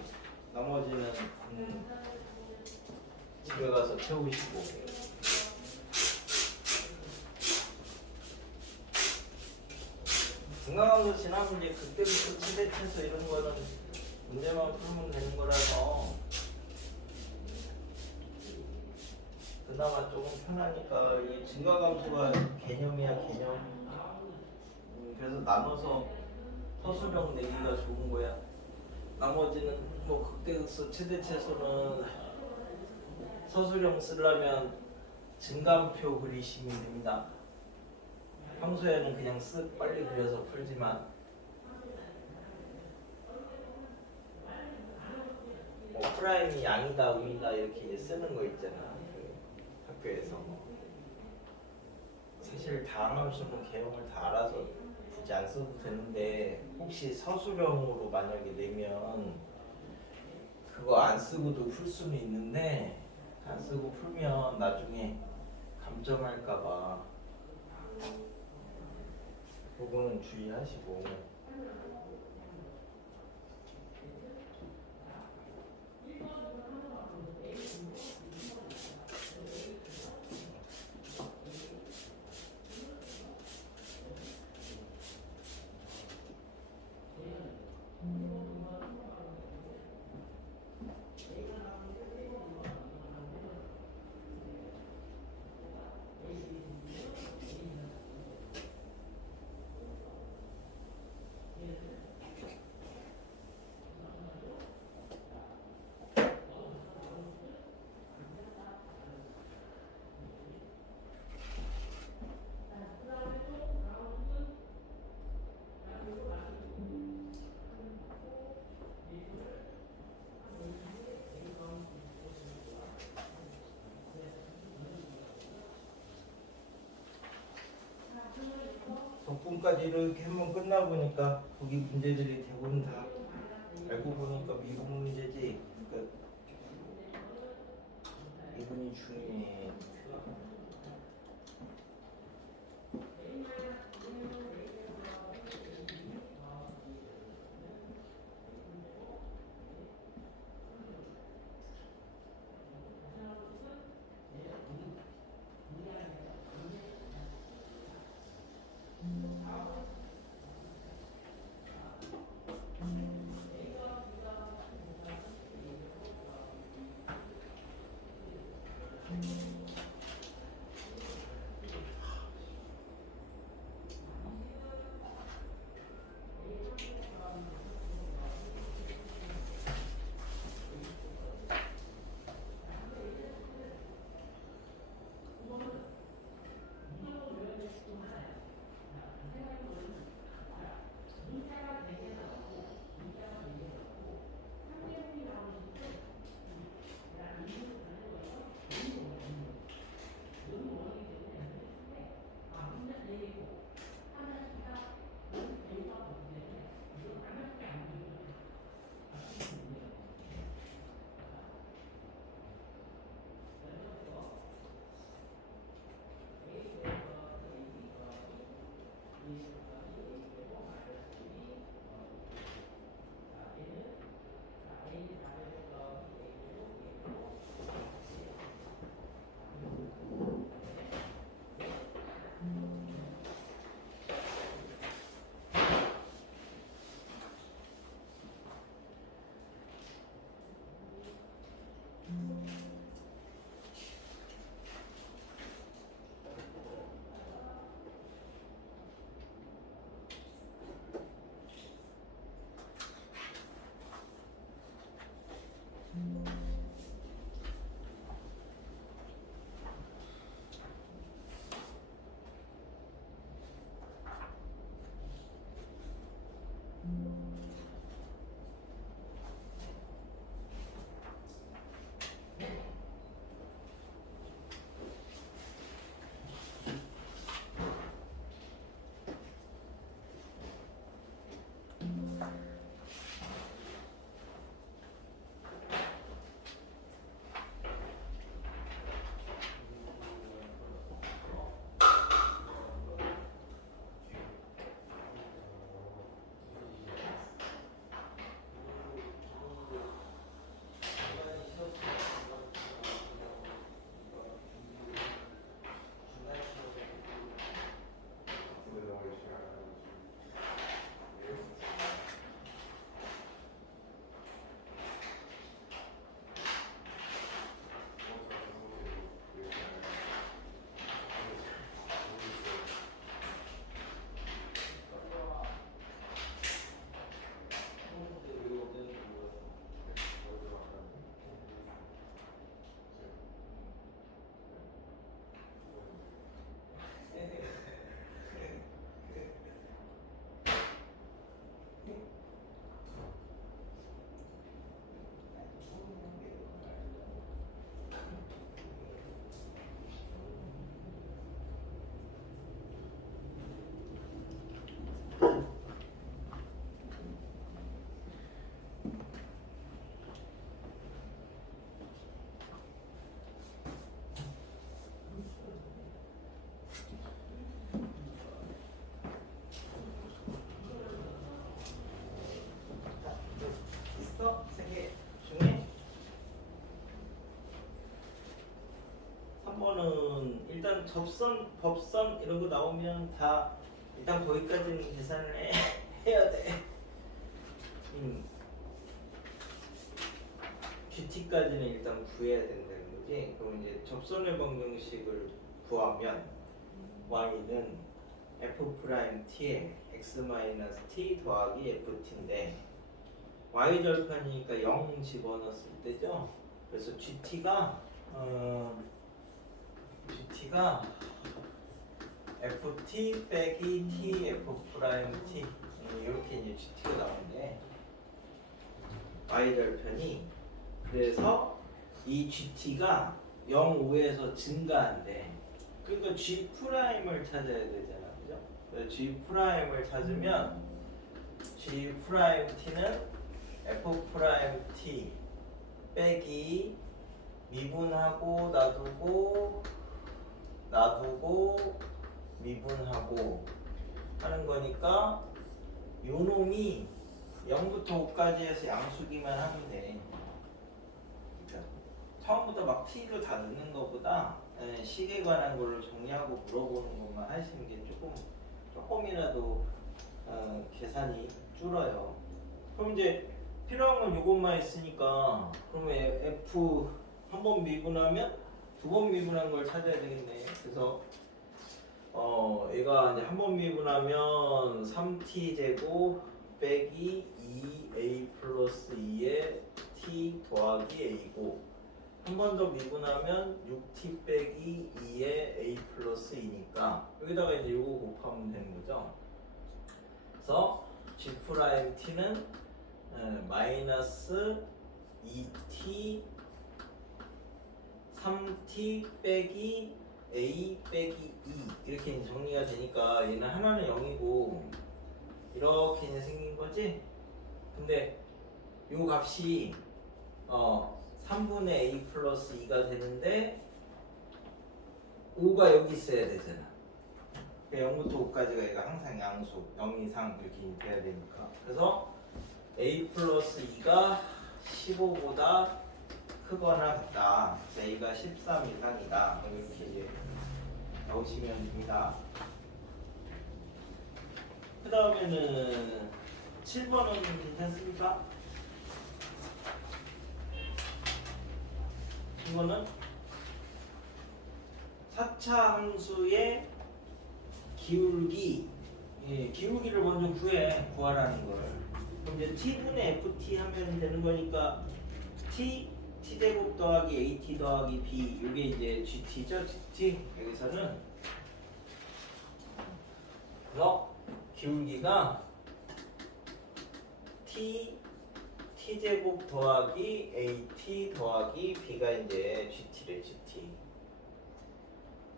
나머지는 집에 가서 채우시고. 증가함수 지나면 이제 그때부터 최대 최소 이런 거는 문제만 풀면 되는 거라서 그나마 조금 편하니까 이 증가함수가 개념이야 개념. 그래서 나눠서 서술형 내기가 좋은 거야. 나머지는 뭐 극대극소 최대 최소는 서술형 쓰려면 증감표 그리시면 됩니다. 평소에는 그냥 쓱 빨리 그려서 풀지만 프라임이 양이다 음이다 이렇게 이제 쓰는 거 있잖아. 그 학교에서 사실 다항함수는 개형을 다 알아서 굳이 안 써도 되는데 혹시 서술형으로 만약에 내면 그거 안 쓰고도 풀 수는 있는데 안 쓰고 풀면 나중에 감점할까봐 그거는 주의하시고. 덕분까지 이렇게 한번 끝나보니까 거기 문제들이 대부분 다 알고 보니까 미분 문제지. 그러니까 미분이 중요해. 있어? 세 개 중에 3번은 일단 접선, 법선 이런 거 나오면 다 일단 거기까지는 계산을 해야 돼. GT까지는 일단 구해야 된다는 거지. 그럼 이제 접선의 방정식을 구하면 y는 f't에 x-t 더하기 ft인데 y 절편이니까 0 집어넣었을 때죠. 그래서 GT가 ft 빼기 t f'-t 이렇게 이제 GT가 나오는데 y 절편이 그래서 이 GT가 0, 5에서 증가한대. 그러니까 G 프라임을 찾아야 되잖아, 그죠? 그래서 G 프라임을 찾으면 G 프라임 T는 F 프라임 T 빼기 미분하고 놔두고 미분하고 하는 거니까 요 놈이 0부터 5까지 해서 양수기만 하면 돼. 그러니까 처음부터 막 T로 다 넣는 것보다 식에 관한 걸로 정리하고 물어보는 것만 하시는 게 조금이라도 계산이 줄어요. 그럼 이제 필요한 건 이것만 있으니까 그러면 F 한 번 미분하면 두 번 미분한 걸 찾아야 되겠네. 그래서 얘가 이제 한 번 미분하면 3t 제곱 빼기 2a 플러스 2의 t 더하기 a고 한 번 더 미분하면 6t 빼기 2의 a 플러스 2니까 여기다가 이제 요거 곱하면 되는 거죠. 그래서 g 프라임 t는 마이너스 2t 3t 빼기 a 빼기 2 이렇게 정리가 되니까 얘는 하나는 0이고 이렇게 이제 생긴 거지. 근데 요 값이 3분의 a 플러스 2가 되는데 5가 여기 있어야 되잖아. 0부터 5까지가 얘가 항상 양수 0 이상 이렇게 돼야 되니까. 그래서 a 플러스 2가 15보다 크거나 같다. a가 13 이상이다. 이렇게 이제 넣으시면 됩니다. 그 다음에는 7번은 괜찮습니까? 이거는 4차 함수의 기울기, 기울기를 먼저 구하라는 걸. 그럼 이제 t분의 ft 하면 되는 거니까 t제곱 더하기 at 더하기 b 이게 이제 gt죠, gt. 여기서는 그래서 기울기가 t제곱 더하기 at 더하기 b가 이제 gt래, gt.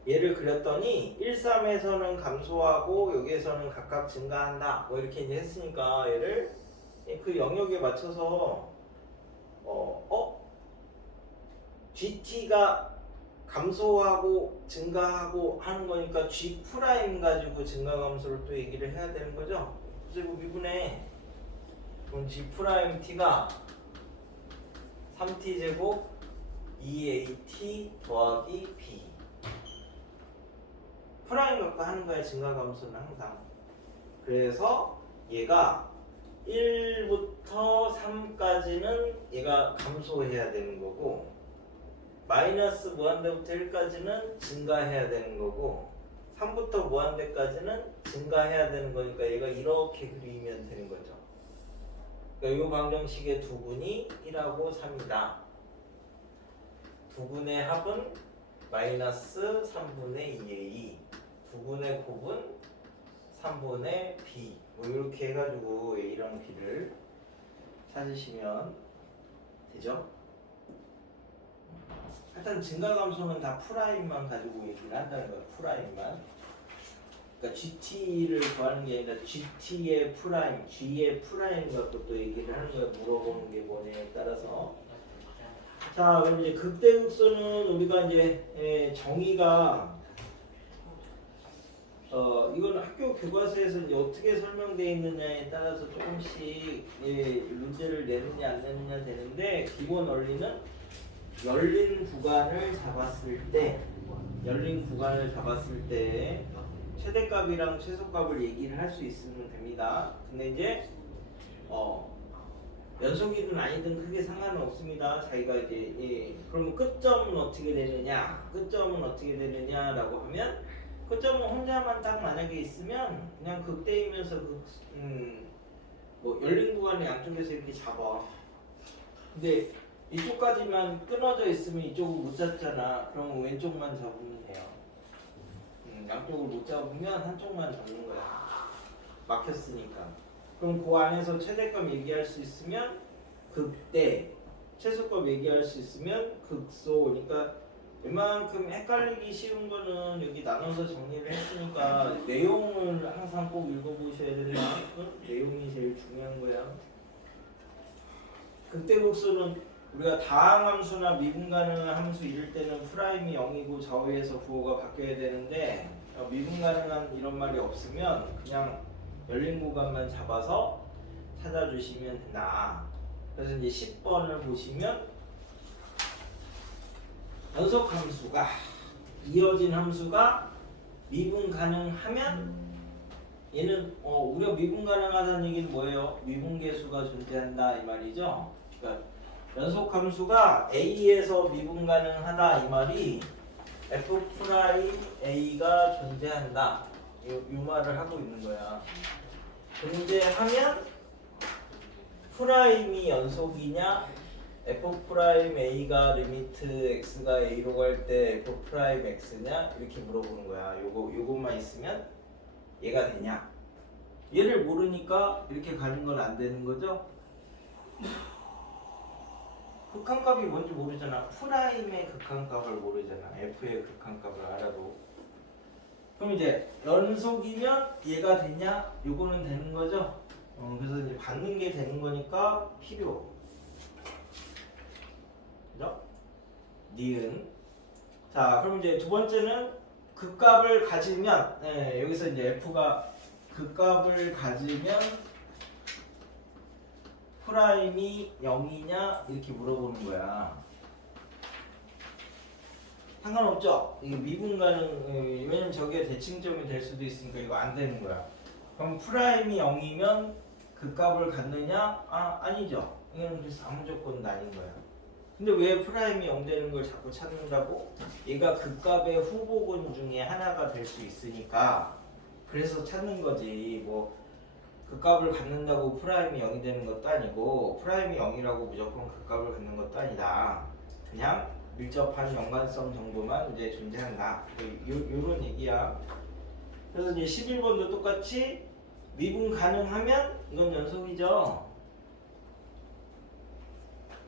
얘를 그렸더니 1, 3에서는 감소하고 여기에서는 각각 증가한다. 뭐 이렇게 이제 했으니까 얘를 그 영역에 맞춰서 GT가 감소하고 증가하고 하는 거니까 G 프라임 가지고 증가 감소를 또 얘기를 해야 되는 거죠. 그래서 이거 미분해. 그럼 G 프라임 T가 3T 제곱 2AT 더하기 B. 프라임 갖고 하는 거야, 증가 감소는 항상. 그래서 얘가 1부터 3까지는 얘가 감소해야 되는 거고 마이너스 무한대부터 1까지는 증가해야 되는 거고 3부터 무한대까지는 증가해야 되는 거니까 얘가 이렇게 그리면 되는 거죠. 그러니까 이 방정식의 두 분이 1하고 3이다. 두 분의 합은 마이너스 3분의 2의 2 두 분의 곱은 3분의 b 뭐 이렇게 해가지고 a랑 b를 찾으시면 되죠. 하여튼 증가감소는 다 프라임만 가지고 얘기를 한다는 거예요. 프라임만. 그러니까 GT를 구하는 게 아니라 GT의 프라임, G의 프라임 갖고 또 얘기를 하는 거예요. 물어보는 게 뭐냐에 따라서. 자, 그럼 이제 극대극소는 우리가 이제 정의가 이건 학교 교과서에서 이제 어떻게 설명되어 있느냐에 따라서 조금씩 문제를 내느냐 안 내느냐 되는데 기본 원리는 열린 구간을 잡았을 때 최대값이랑 최소값을 얘기를 할 수 있으면 됩니다. 근데 이제 연속이든 아니든 크게 상관은 없습니다. 자기가 이제 그러면 끝점은 어떻게 되느냐라고 하면 끝점은 혼자만 딱 만약에 있으면 그냥 극대이면서 뭐 열린 구간을 양쪽에서 이렇게 잡아. 근데 이쪽까지만 끊어져 있으면 이쪽을 못 잡잖아. 그러면 왼쪽만 잡으면 돼요. 양쪽을 못 잡으면 한쪽만 잡는 거야. 막혔으니까. 그럼 그 안에서 최대값 얘기할 수 있으면 극대, 최소값 얘기할 수 있으면 극소. 그러니까 웬만큼 헷갈리기 쉬운 거는 여기 나눠서 정리를 했으니까 내용을 항상 꼭 읽어보셔야 된다. 응? 내용이 제일 중요한 거야. 극대국수는 우리가 다항함수나 미분 가능한 함수 이럴 때는 프라임이 0이고 좌우에서 부호가 바뀌어야 되는데 미분 가능한 이런 말이 없으면 그냥 열린 구간만 잡아서 찾아주시면 된다. 그래서 이제 10번을 보시면 연속 함수가 이어진 함수가 미분 가능하면 얘는 우리가 미분 가능하다는 얘기는 뭐예요? 미분계수가 존재한다 이 말이죠. 그러니까 연속 함수가 A에서 미분 가능하다 이 말이 F 프라임 A가 존재한다 이 말을 하고 있는 거야. 존재하면 프라임이 연속이냐 F 프라임 A가 리미트 X가 A로 갈 때 F 프라임 X냐 이렇게 물어보는 거야. 요것만 있으면 얘가 되냐. 얘를 모르니까 이렇게 가는 건 안 되는 거죠. 극한값이 뭔지 모르잖아. 프라임의 극한값을 모르잖아. F의 극한값을 알아도. 그럼 이제 연속이면 얘가 되냐? 요거는 되는 거죠. 그래서 이제 받는 게 되는 거니까 필요. 그죠? 니은. 자, 그럼 이제 두 번째는 극값을 가지면, 여기서 이제 F가 극값을 가지면 프라임이 0이냐 이렇게 물어보는 거야. 상관없죠? 이게 미분 가능, 왜냐면 저게 대칭점이 될 수도 있으니까 이거 안 되는 거야. 그럼 프라임이 0이면 극값을 갖느냐? 아니죠. 이건 그래서 아무 조건도 아닌 거야. 근데 왜 프라임이 0 되는 걸 자꾸 찾는다고? 얘가 극값의 후보군 중에 하나가 될 수 있으니까 그래서 찾는 거지. 뭐 극값을 갖는다고 프라임이 0이 되는 것도 아니고 프라임이 0이라고 무조건 극값을 갖는 것도 아니다. 그냥 밀접한 연관성 정도만 이제 존재한다. 요런 얘기야. 그래서 이제 11번도 똑같이 미분 가능하면 이건 연속이죠.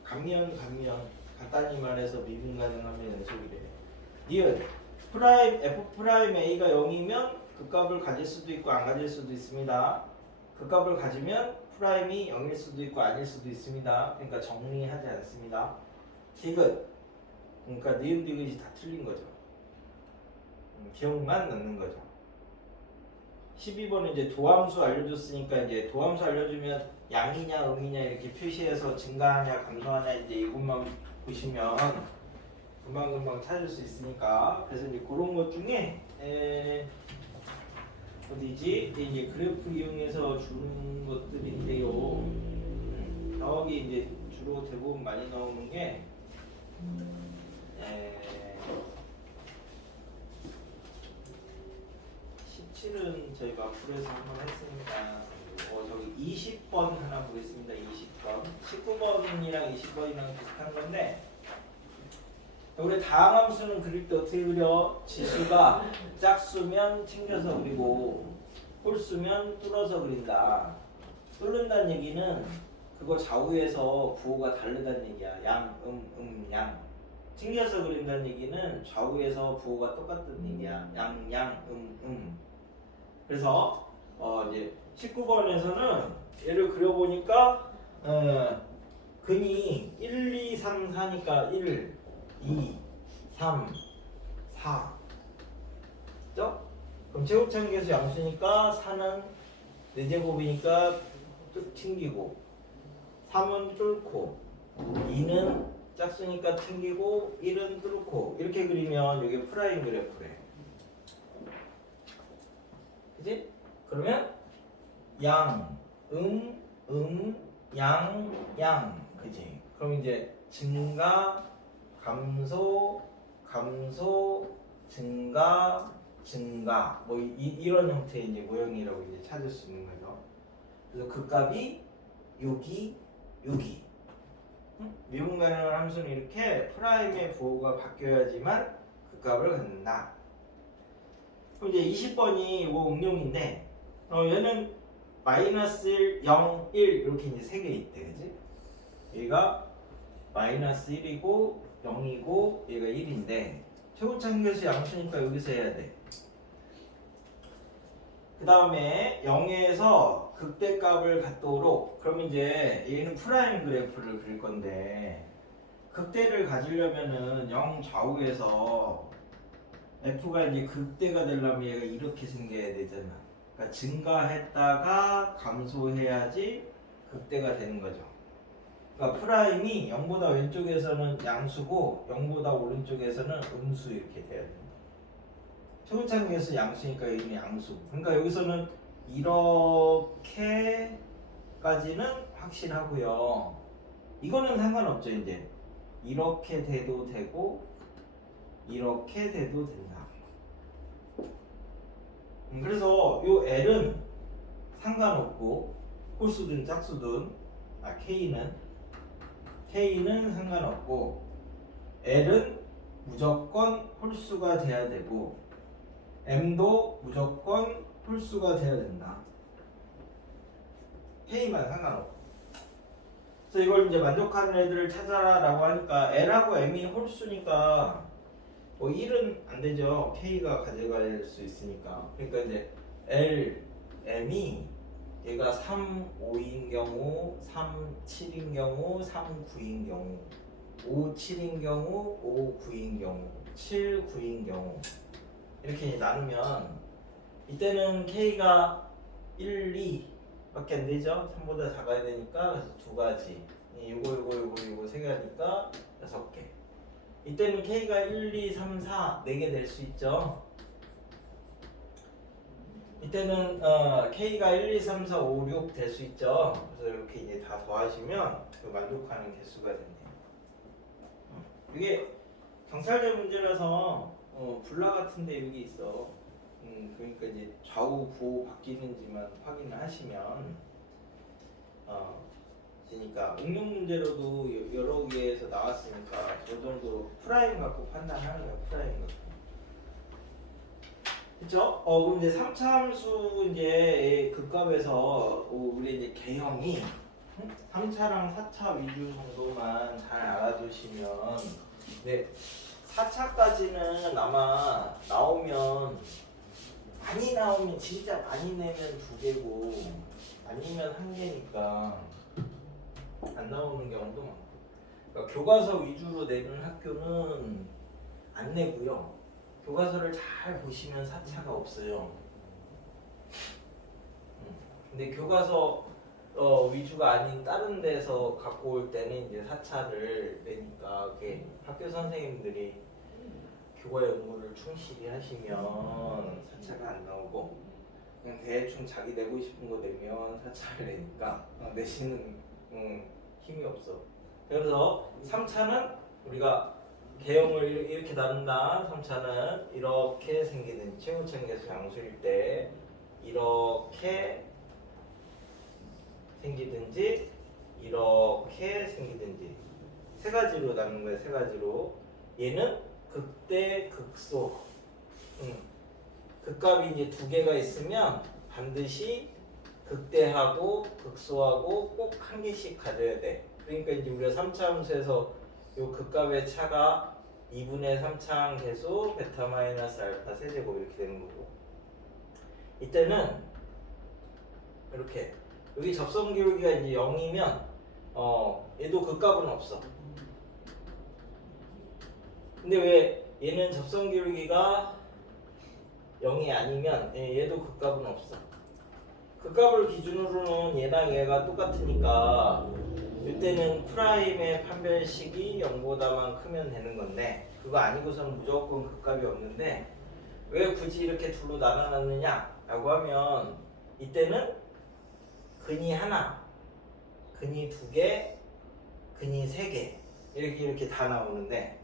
감면 간단히 말해서 미분 가능하면 연속이래. 니은 프라임 F 프라임 A가 0이면 극값을 가질 수도 있고 안 가질 수도 있습니다. 극값을 가지면 프라임이 0일 수도 있고 아닐 수도 있습니다. 그러니까 정리하지 않습니다. 디귿 그러니까 니은 디귿이 다 틀린 거죠. 기억만 넣는 거죠. 12번은 이제 도함수 알려줬으니까 이제 도함수 알려주면 양이냐 음이냐 이렇게 표시해서 증가하냐 감소하냐 이제 이것만 보시면 금방금방 찾을 수 있으니까 그래서 이제 그런 것 중에 어디지? 이제 그래프 이용해서 주는 것들인데요. 여기 이제 주로 대부분 많이 나오는 게 17은 저희 마플에서 한번 했으니까 저기 20번 하나 보겠습니다. 20번 19번이랑 20번이랑 비슷한 건데 우리 다항함수는 그릴 때 어떻게 그려? 지수가 짝수면 챙겨서 그리고 홀수면 뚫어서 그린다. 뚫는다는 얘기는 그거 좌우에서 부호가 다르다는 얘기야. 양, 양. 챙겨서 그린다는 얘기는 좌우에서 부호가 똑같다는 얘기야. 양, 그래서 이제 19번에서는 얘를 그려보니까 근이 1, 2, 3, 4니까 1, 2, 3, 4 그죠? 그럼 제곱차계수 양수니까 4는 4제곱이니까 뚝 튕기고 3은 뚫고 2는 짝수니까 튕기고 1은 뚫고 이렇게 그리면 이게 프라임 그래프래. 그지? 그러면 양, 양, 그지? 그럼 이제 증가, 감소, 증가, 뭐 이런 형태의 이제 모형이라고 이제 찾을 수 있는 거죠. 그래서 그 값이 여기. 미분 가능한 함수는 이렇게 프라임의 부호가 바뀌어야지만 그 값을 갖는다. 그럼 이제 20번이 이거 응용인데 얘는 마이너스 1, 0, 1 이렇게 이제 3개 있대, 그지? 얘가 마이너스 1이고 0이고 얘가 1인데 최고차항계수 양수니까 여기서 해야 돼. 그 다음에 0에서 극대값을 갖도록, 그럼 이제 얘는 프라임 그래프를 그릴 건데 극대를 가지려면은 0 좌우에서 f가 이제 극대가 되려면 얘가 이렇게 생겨야 되잖아. 그러니까 증가했다가 감소해야지 극대가 되는 거죠. 그러니까 프라임이 0보다 왼쪽에서는 양수고 0보다 오른쪽에서는 음수 이렇게 돼야 된다. 최고차항계수 양수니까 여기는 양수. 그러니까 여기서는 이렇게까지는 확실하고요. 이거는 상관없죠. 이제 이렇게 돼도 되고 이렇게 돼도 된다. 그래서 요 L은 상관없고 홀수든 짝수든 K는 상관없고 L은 무조건 홀수가 돼야 되고 M도 무조건 홀수가 돼야 된다. K만 상관없고. 그래서 이걸 이제 만족하는 애들을 찾아라라고 하니까 L하고 M이 홀수니까 뭐 1은 안 되죠. K가 가져갈 수 있으니까. 그러니까 이제 L, M이 얘가 3, 5인 경우, 3, 7인 경우, 3, 9인 경우, 5, 7인 경우, 5, 9인 경우, 7, 9인 경우 이렇게 이제 나누면 이때는 K가 1, 2밖에 안 되죠. 3보다 작아야 되니까 그래서 두 가지. 요거 세 개니까 6개. 이때는 K가 1, 2, 3, 4, 4개 될 수 있죠. 이때는 K가 1, 2, 3, 4, 5, 6 될 수 있죠. 그래서 이렇게 이제 다 더하시면 그 만족하는 개수가 됐네요. 이게 경찰대 문제라서 불라 같은데 여기 있어. 그러니까 이제 좌우 부호 바뀌는지만 확인을 하시면 그러니까 응용 문제로도 여러 개에서 나왔으니까 저 정도 프라임 갖고 판단하는 거야. 프라임 갖고. 그쵸? 그럼 이제 3차 함수 이제 극값에서 우리 이제 개형이 3차랑 4차 위주 정도만 잘 알아두시면 네 4차까지는 아마 많이 나오면 진짜 많이 내면 2개고 아니면 1개니까 안 나오는 경우도 많고. 그러니까 교과서 위주로 내는 학교는 안 내고요. 교과서를 잘 보시면 4차가 없어요. 근데 교과서 위주가 아닌 다른 데서 갖고 올 때는 이제 4차를 내니까 그게 학교 선생님들이 교과 연구를 충실히 하시면 4차가 안 나오고 그냥 대충 자기 내고 싶은 거 내면 4차를 내니까 내시는 힘이 없어. 그래서 3차는 우리가 개형을 이렇게 나눈다. 3차는 이렇게 생기는 최고차항계수 양수일 때 이렇게 생기든지 이렇게 생기든지 세 가지로 나눈 거예요. 세 가지로. 얘는 극대 극소. 극값이 이제 2개가 있으면 반드시 극대하고 극소하고 꼭 1개씩 가져야 돼. 그러니까 이제 우리가 3차 함수에서 요 극값의 차가 2분의 3차항 계수 베타 마이너스 알파 세제곱 이렇게 되는 거고, 이때는 이렇게 여기 접선 기울기가 이제 0이면 얘도 극값은 없어. 근데 왜 얘는 접선 기울기가 0이 아니면 얘도 극값은 없어. 극값을 기준으로는 얘랑 얘가 똑같으니까 이때는 프라임의 판별식이 0보다만 크면 되는 건데, 그거 아니고서는 무조건 극값이 없는데 왜 굳이 이렇게 둘로 나눠놨느냐 라고 하면 이때는 근이 하나, 근이 2개, 근이 3개 이렇게 다 나오는데,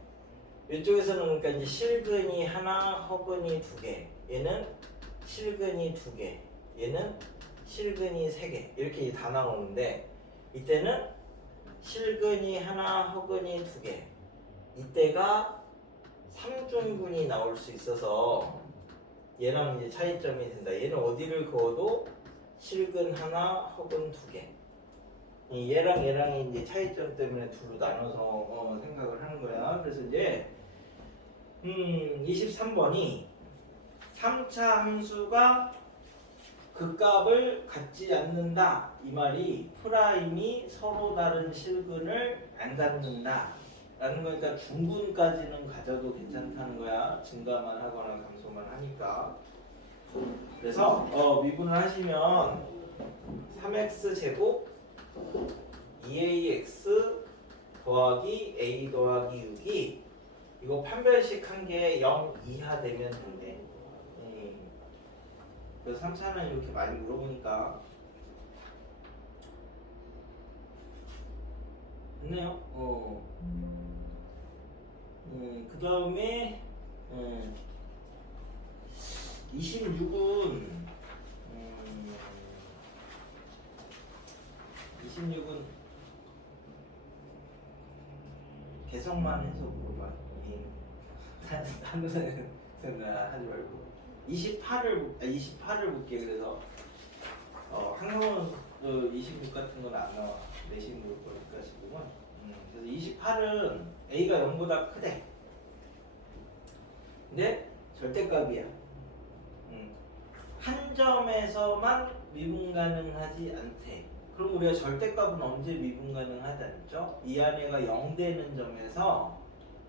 이쪽에서는 그러니까 이제 실근이 하나, 허근이 2개, 얘는 실근이 2개, 얘는 실근이 3개 이렇게 다 나오는데, 이때는 실근이 하나, 허근이 2개, 이때가 3중근이 나올 수 있어서 얘랑 이제 차이점이 된다. 얘는 어디를 그어도 실근 하나, 허근 2개. 얘랑 얘랑이 이제 차이점 때문에 둘로 나눠서 생각을 하는 거야. 그래서 이제 23번이 3차 함수가 극값을 갖지 않는다. 이 말이 프라임이 서로 다른 실근을 안 갖는다. 라는 거니까 중근까지는 가져도 괜찮다는 거야. 증가만 하거나 감소만 하니까. 그래서 미분을 하시면 3x 제곱 2ax 더하기 a 더하기 6이 이거 판별식 한 게 0 이하 되면 된대. 그래서 3차는 이렇게 많이 물어보니까 됐네요. 그 다음에 26은 26은 개성만 해서 물어봐. 하는 생각 하지 말고 28을 볼게. 그래서 항상은 26 같은 건 안 나와. 내신 볼 거니까 지금은. 그래서 28은 a가 0보다 크대. 근데 절대값이야. 한 점에서만 미분 가능하지 않대. 그럼 우리가 절대값은 언제 미분 가능하지 않죠? 이 안에가 0 되는 점에서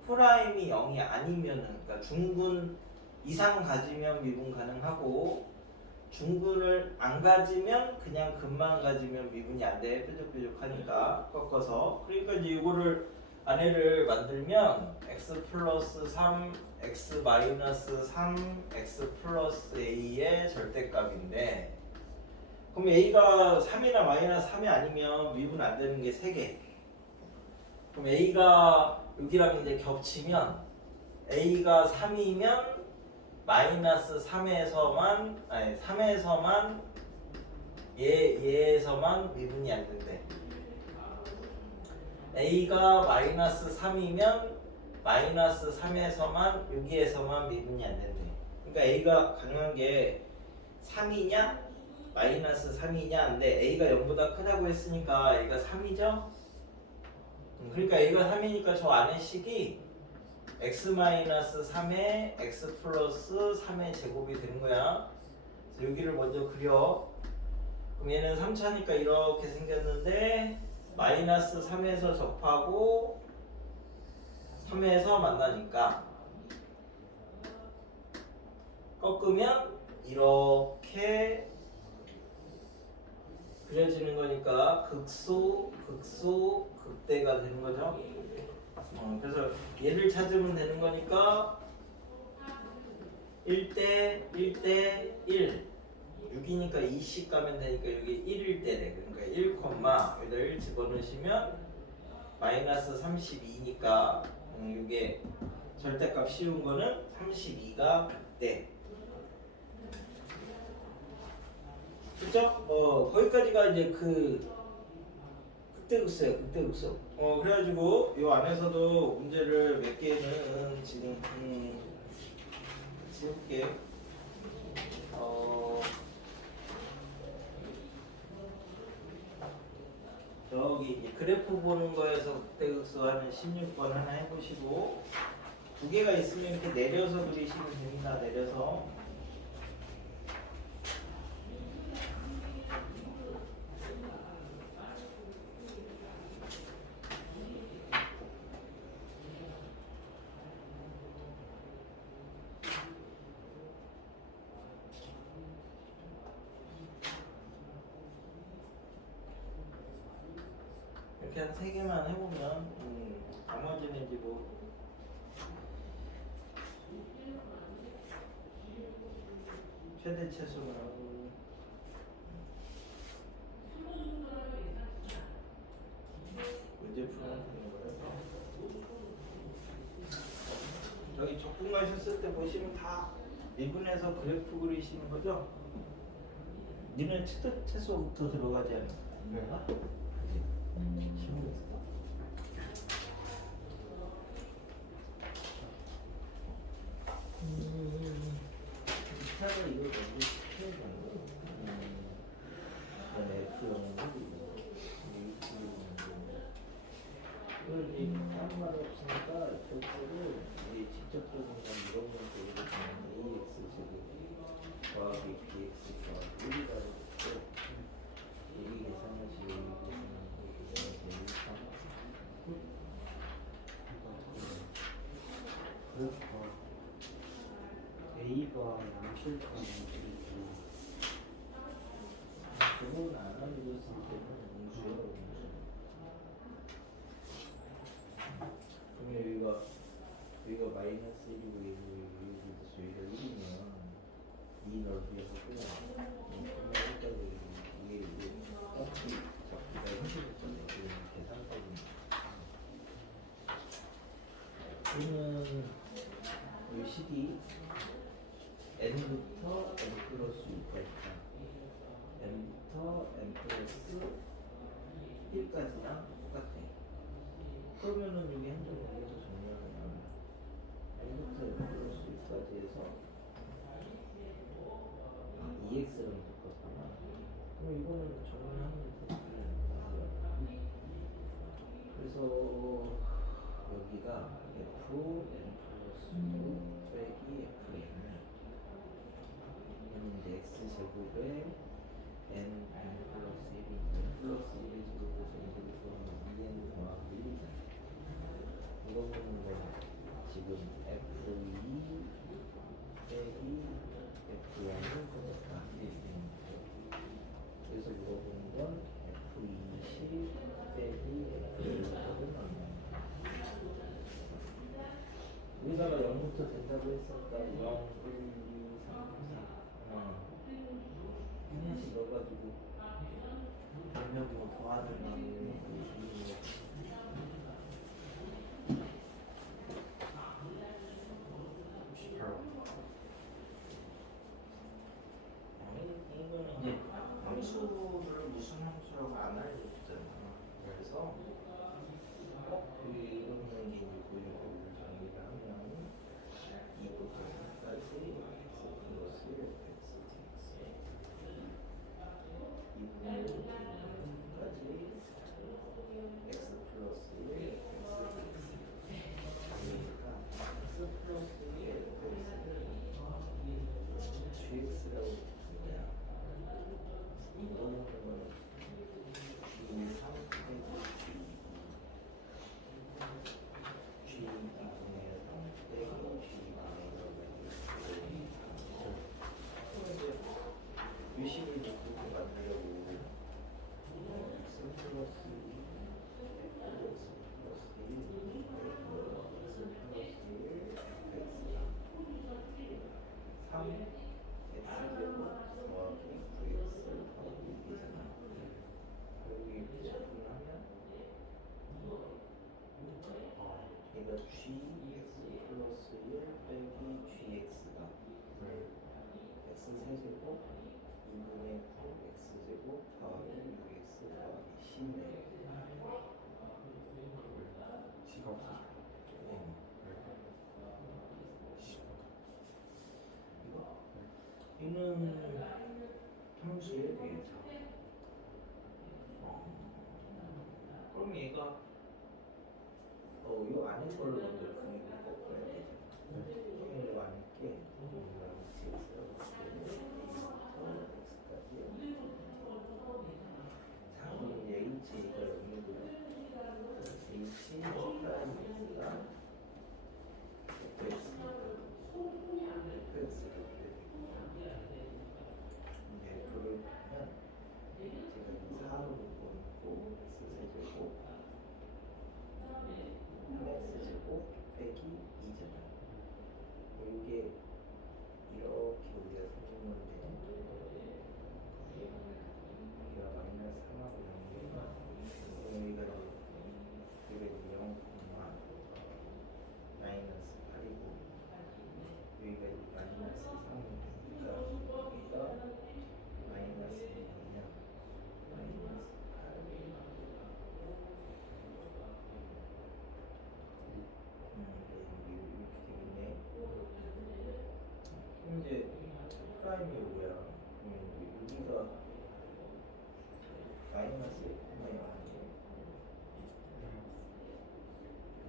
프라임이 0이 아니면은, 그러니까 중근 이상 가지면 미분 가능하고 중근을 안 가지면 그냥 근만 가지면 미분이 안 돼. 뾰족뾰족하니까 꺾어서. 그러니까 이제 이거를 안에를 만들면 x 플러스 3, x 마이너스 3, x 플러스 a의 절대값인데, 그럼 a가 3이나 마이너스 3이 아니면 미분 안 되는 게 3개. 그럼 a가 여기랑 이제 겹치면 a가 3이면 마이너스 3에서만 아니 3에서만 얘에서만 미분이 안 된대. a가 마이너스 3이면 마이너스 3에서만 여기에서만 미분이 안 된대. 그러니까 a가 가능한 게 3이냐 마이너스 3이냐인데 a가 0보다 크다고 했으니까 a가 3이죠. 그러니까 a가 3이니까 저 안의 식이 x-3에 x 플러스 3의 제곱이 되는 거야. 그래서 여기를 먼저 그려. 그럼 얘는 3차니까 이렇게 생겼는데 마이너스 3에서 접하고 3에서 만나니까 꺾으면 이렇게 그려지는 거니까 극소, 극소, 극대가 되는 거죠. 그래서 얘를 찾으면 되는 거니까 1대 1대 1 6이니까 2씩 가면 되니까 여기 1일 때래. 그러니까 1, 여기다 1 집어넣으시면 마이너스 32니까 이게 절대값 씌운 거는 32가 돼. 그죠? 거기까지가 이제 극대극소예요. 극대극소. 그래가지고 이 안에서도 문제를 몇 개는 지금 해볼게. 저기 이제 그래프 보는 거에서 극대극소 하는 16번 하나 해보시고, 두 개가 있으면 이렇게 내려서 그리시면 됩니다. 내려서. 이렇게 한 3개만 해보면 나머지는 이제 뭐 최대 최소만 하고 문제 풀면 되는 거예요. 저기 적분 가셨을 때 보시면 다 미분해서 그래프 그리시는 거죠? 니는 최대 최소부터 들어가지 않을까? 이걸 먼저 시켜야 되는 거. 그다음에 이걸 이제 아무 말 없으니까 결국은 직접적인 건 이런 문제 이렇게 ax 제곱 더하기 bx 더하기 1이라고 했고 여기 계산하시 여기 계산하시 1, 3 그래서 A가 양실과 양실이고 그건 안 알려줬을 때는 음수야 음수. 그러면 여기가 마이너스 1이고 여기가 1이면 이 넓이에서 그냥 여기까지 이게 딱히 잡기가 힘들었잖아요. 계산까지. 그러면 이 식이 n부터 n 플러스 2까지다. n부터 n 플러스 1까지랑 똑같아. 그러면은 여기 한 점을 여기서 정리하면 n부터 n 플러스 1까지 해서 2x랑 똑같구나. 그럼 이거는 정리하면 되지. 그래서 여기가 f n 플러스 2 빼기 fn이 이제 x 제곱에 n 플러스 1이 n 플러스 1의 제곱에서 이걸 구하면 2n 더하기 1이잖아. 이거 보는 건 지금 f2 빼기 f1을 거뒀다. 그래서 이거 보는 건 f20 빼기 f1을 넣는 여기다가 0부터 된다고 했으니까 0, 1, 2, 3, 4 하나씩 넣어가지고 몇 명 뭐 더하든 말이에요. 38 이거는 이제 함수를 무슨 함수라고 안 알려주잖아. 그래서 이런 게 이제 보이는 정리를 하면 2부터 3까지 x 플러스 1 x dx 2부터 3까지 x 플러스 1 x dx 그러니까 x 플러스 1 x는 gx라고 부르냐 이거는 g3 유식을 놓고 만들려고 x 플러스 2 x 플러스 1 x 플러스 1 x 3 x제곱 더하기 9x 더하기 2잖아. 여기 이렇게 접근하면 얘가 gx 플러스 1 빼기 gx가 x 세제곱 2분의 9 x제곱 더하기 6x 더하기 10네. C가 없어져. 이는 함수에 대해서 그럼 얘가 요 안에 걸로 먼저 분위기를 꺾어야 되잖아. 그럼 요 안에 게 gx라고 A부터 x까지 상위 h가 여기고요. h 프라임 x가 fx입니다. fx를 이제 그걸 보면 제가 이 4로 묶어놓고 x세제곱 x제곱 빼기 2잖아요. 이게 이렇게 우리가 생긴 건데 여기가 마이너스 3하고 0이니까 여기가 이제 0, 마이너스 8이고 여기가 이제 마이너스 3이니까 여기가 마이너스 0이면 마이너스 8 이렇게 되겠네. 그럼 이제 프라임이 뭐야? 여기가 마이너스 1,0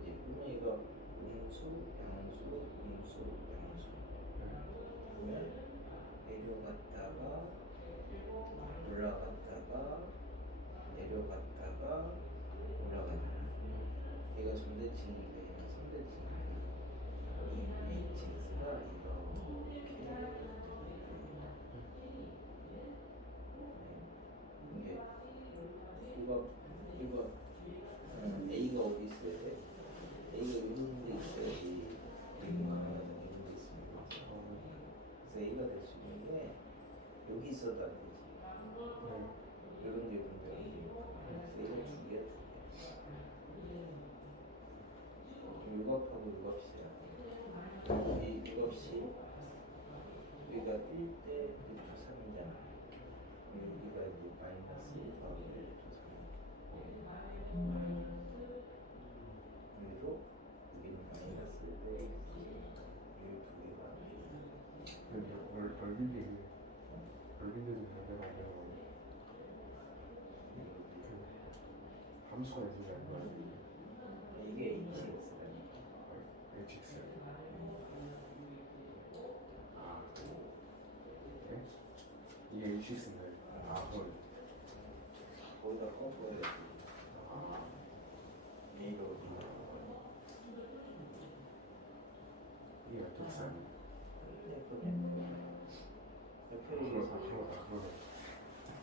이제 그러면 이거 음수, 양수, 올라갔다가 내려갔다가 올라가는 얘가 존대칭인데 선대칭인데 이 hx가 이거 a가 어디 있어야 돼? a가 이런 데 있어야지 a가 이런 데 있으면 그래서 a가 될 수 있는 게 여기 있어도 안 되지. 이런 게 이런 데 a가 두 개야 두 개. 육합하고 육합이야. 이 육합시 여기가 1대 루트 3이잖아. 여기가 이제 마이너스 1하고 루트 3. 그리고 여기는 마이너스 1대 이두 개가 근데 얼빈데 얼빈데 좀 내가 안 되는 거네. 함수가 있으면 안 돼. 이게 hx라는 hx. 아, 네? 이게 hx인데. 아, 그걸. 거기다 꺾어야 돼. 아, a로 이게 hx 아니야? F에서 그러네.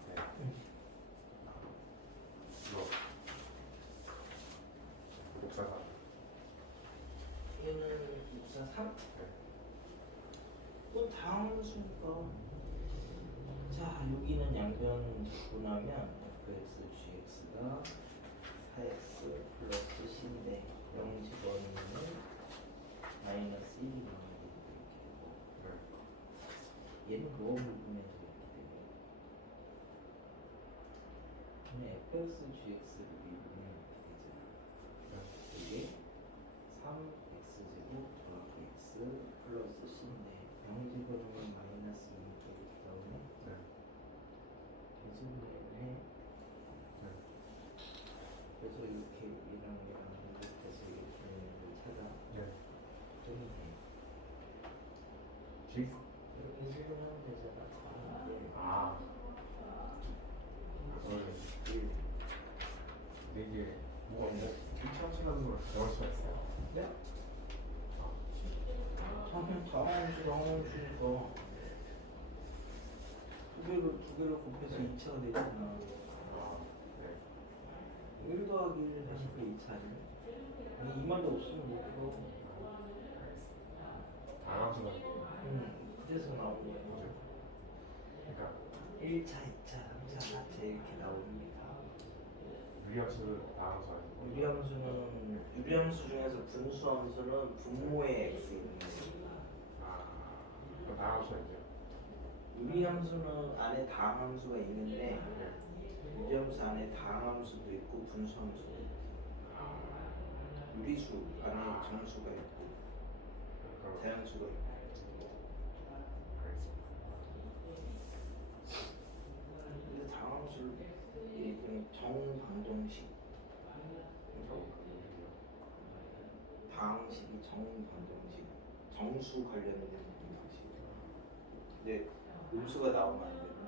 네. 이거. 육사사. 얘는 643? 네. 또 다음 수니까 자 여기는 양변 잡고 나면 fx gx가 4x 플러스 c인데 0 집어넣으면 마이너스 1이 나오게 이렇게 되고 얘는 그거 부분에서 이렇게 되고 그러면 fx gx를 미분하면 이렇게 되잖아. 이게 3x제곱 더하기 x 플러스 c인데 0집어넣으면 마이너스 2이 되기 때문에 네. 대소분해 그래서 이렇게 얘랑 얘랑 연결해서 이렇게 되는 걸 찾아 네. 정리해. 지? 이렇게 수분하면 되잖아. 아. 그거는 이게 뭐가 귀찮지라는 걸 배울 수가 있어요. 네? 당함수니까 두 개를 곱해서 2차가 되잖아. 아, 네. 1 더하기 1 하니까 2차지. 이 말도 없으면 못 풀어. 알겠습니다. 다함수가 그래서 나오는 거야. 뭐죠? 그러니까 1차, 2차, 3차, 4차 이렇게 나옵니다. 유리함수 다함수 아니고 유리함수 중에서 분수함수는 분모의 x 있는 거지. 아, 그럼 다함수 아니죠? 유리함수는 안에 다항함수가 있는데 네. 유리함수 안에 다항함수도 있고 분수함수도 있고 유리수 안에 정수가 있고 그럼 대항수가 있고. 알겠습니다. 근데 다항수 이건 정반동식. 다항식이 정반동식. 정수 관련된 방식. 근데 음수가 나오면 안 돼.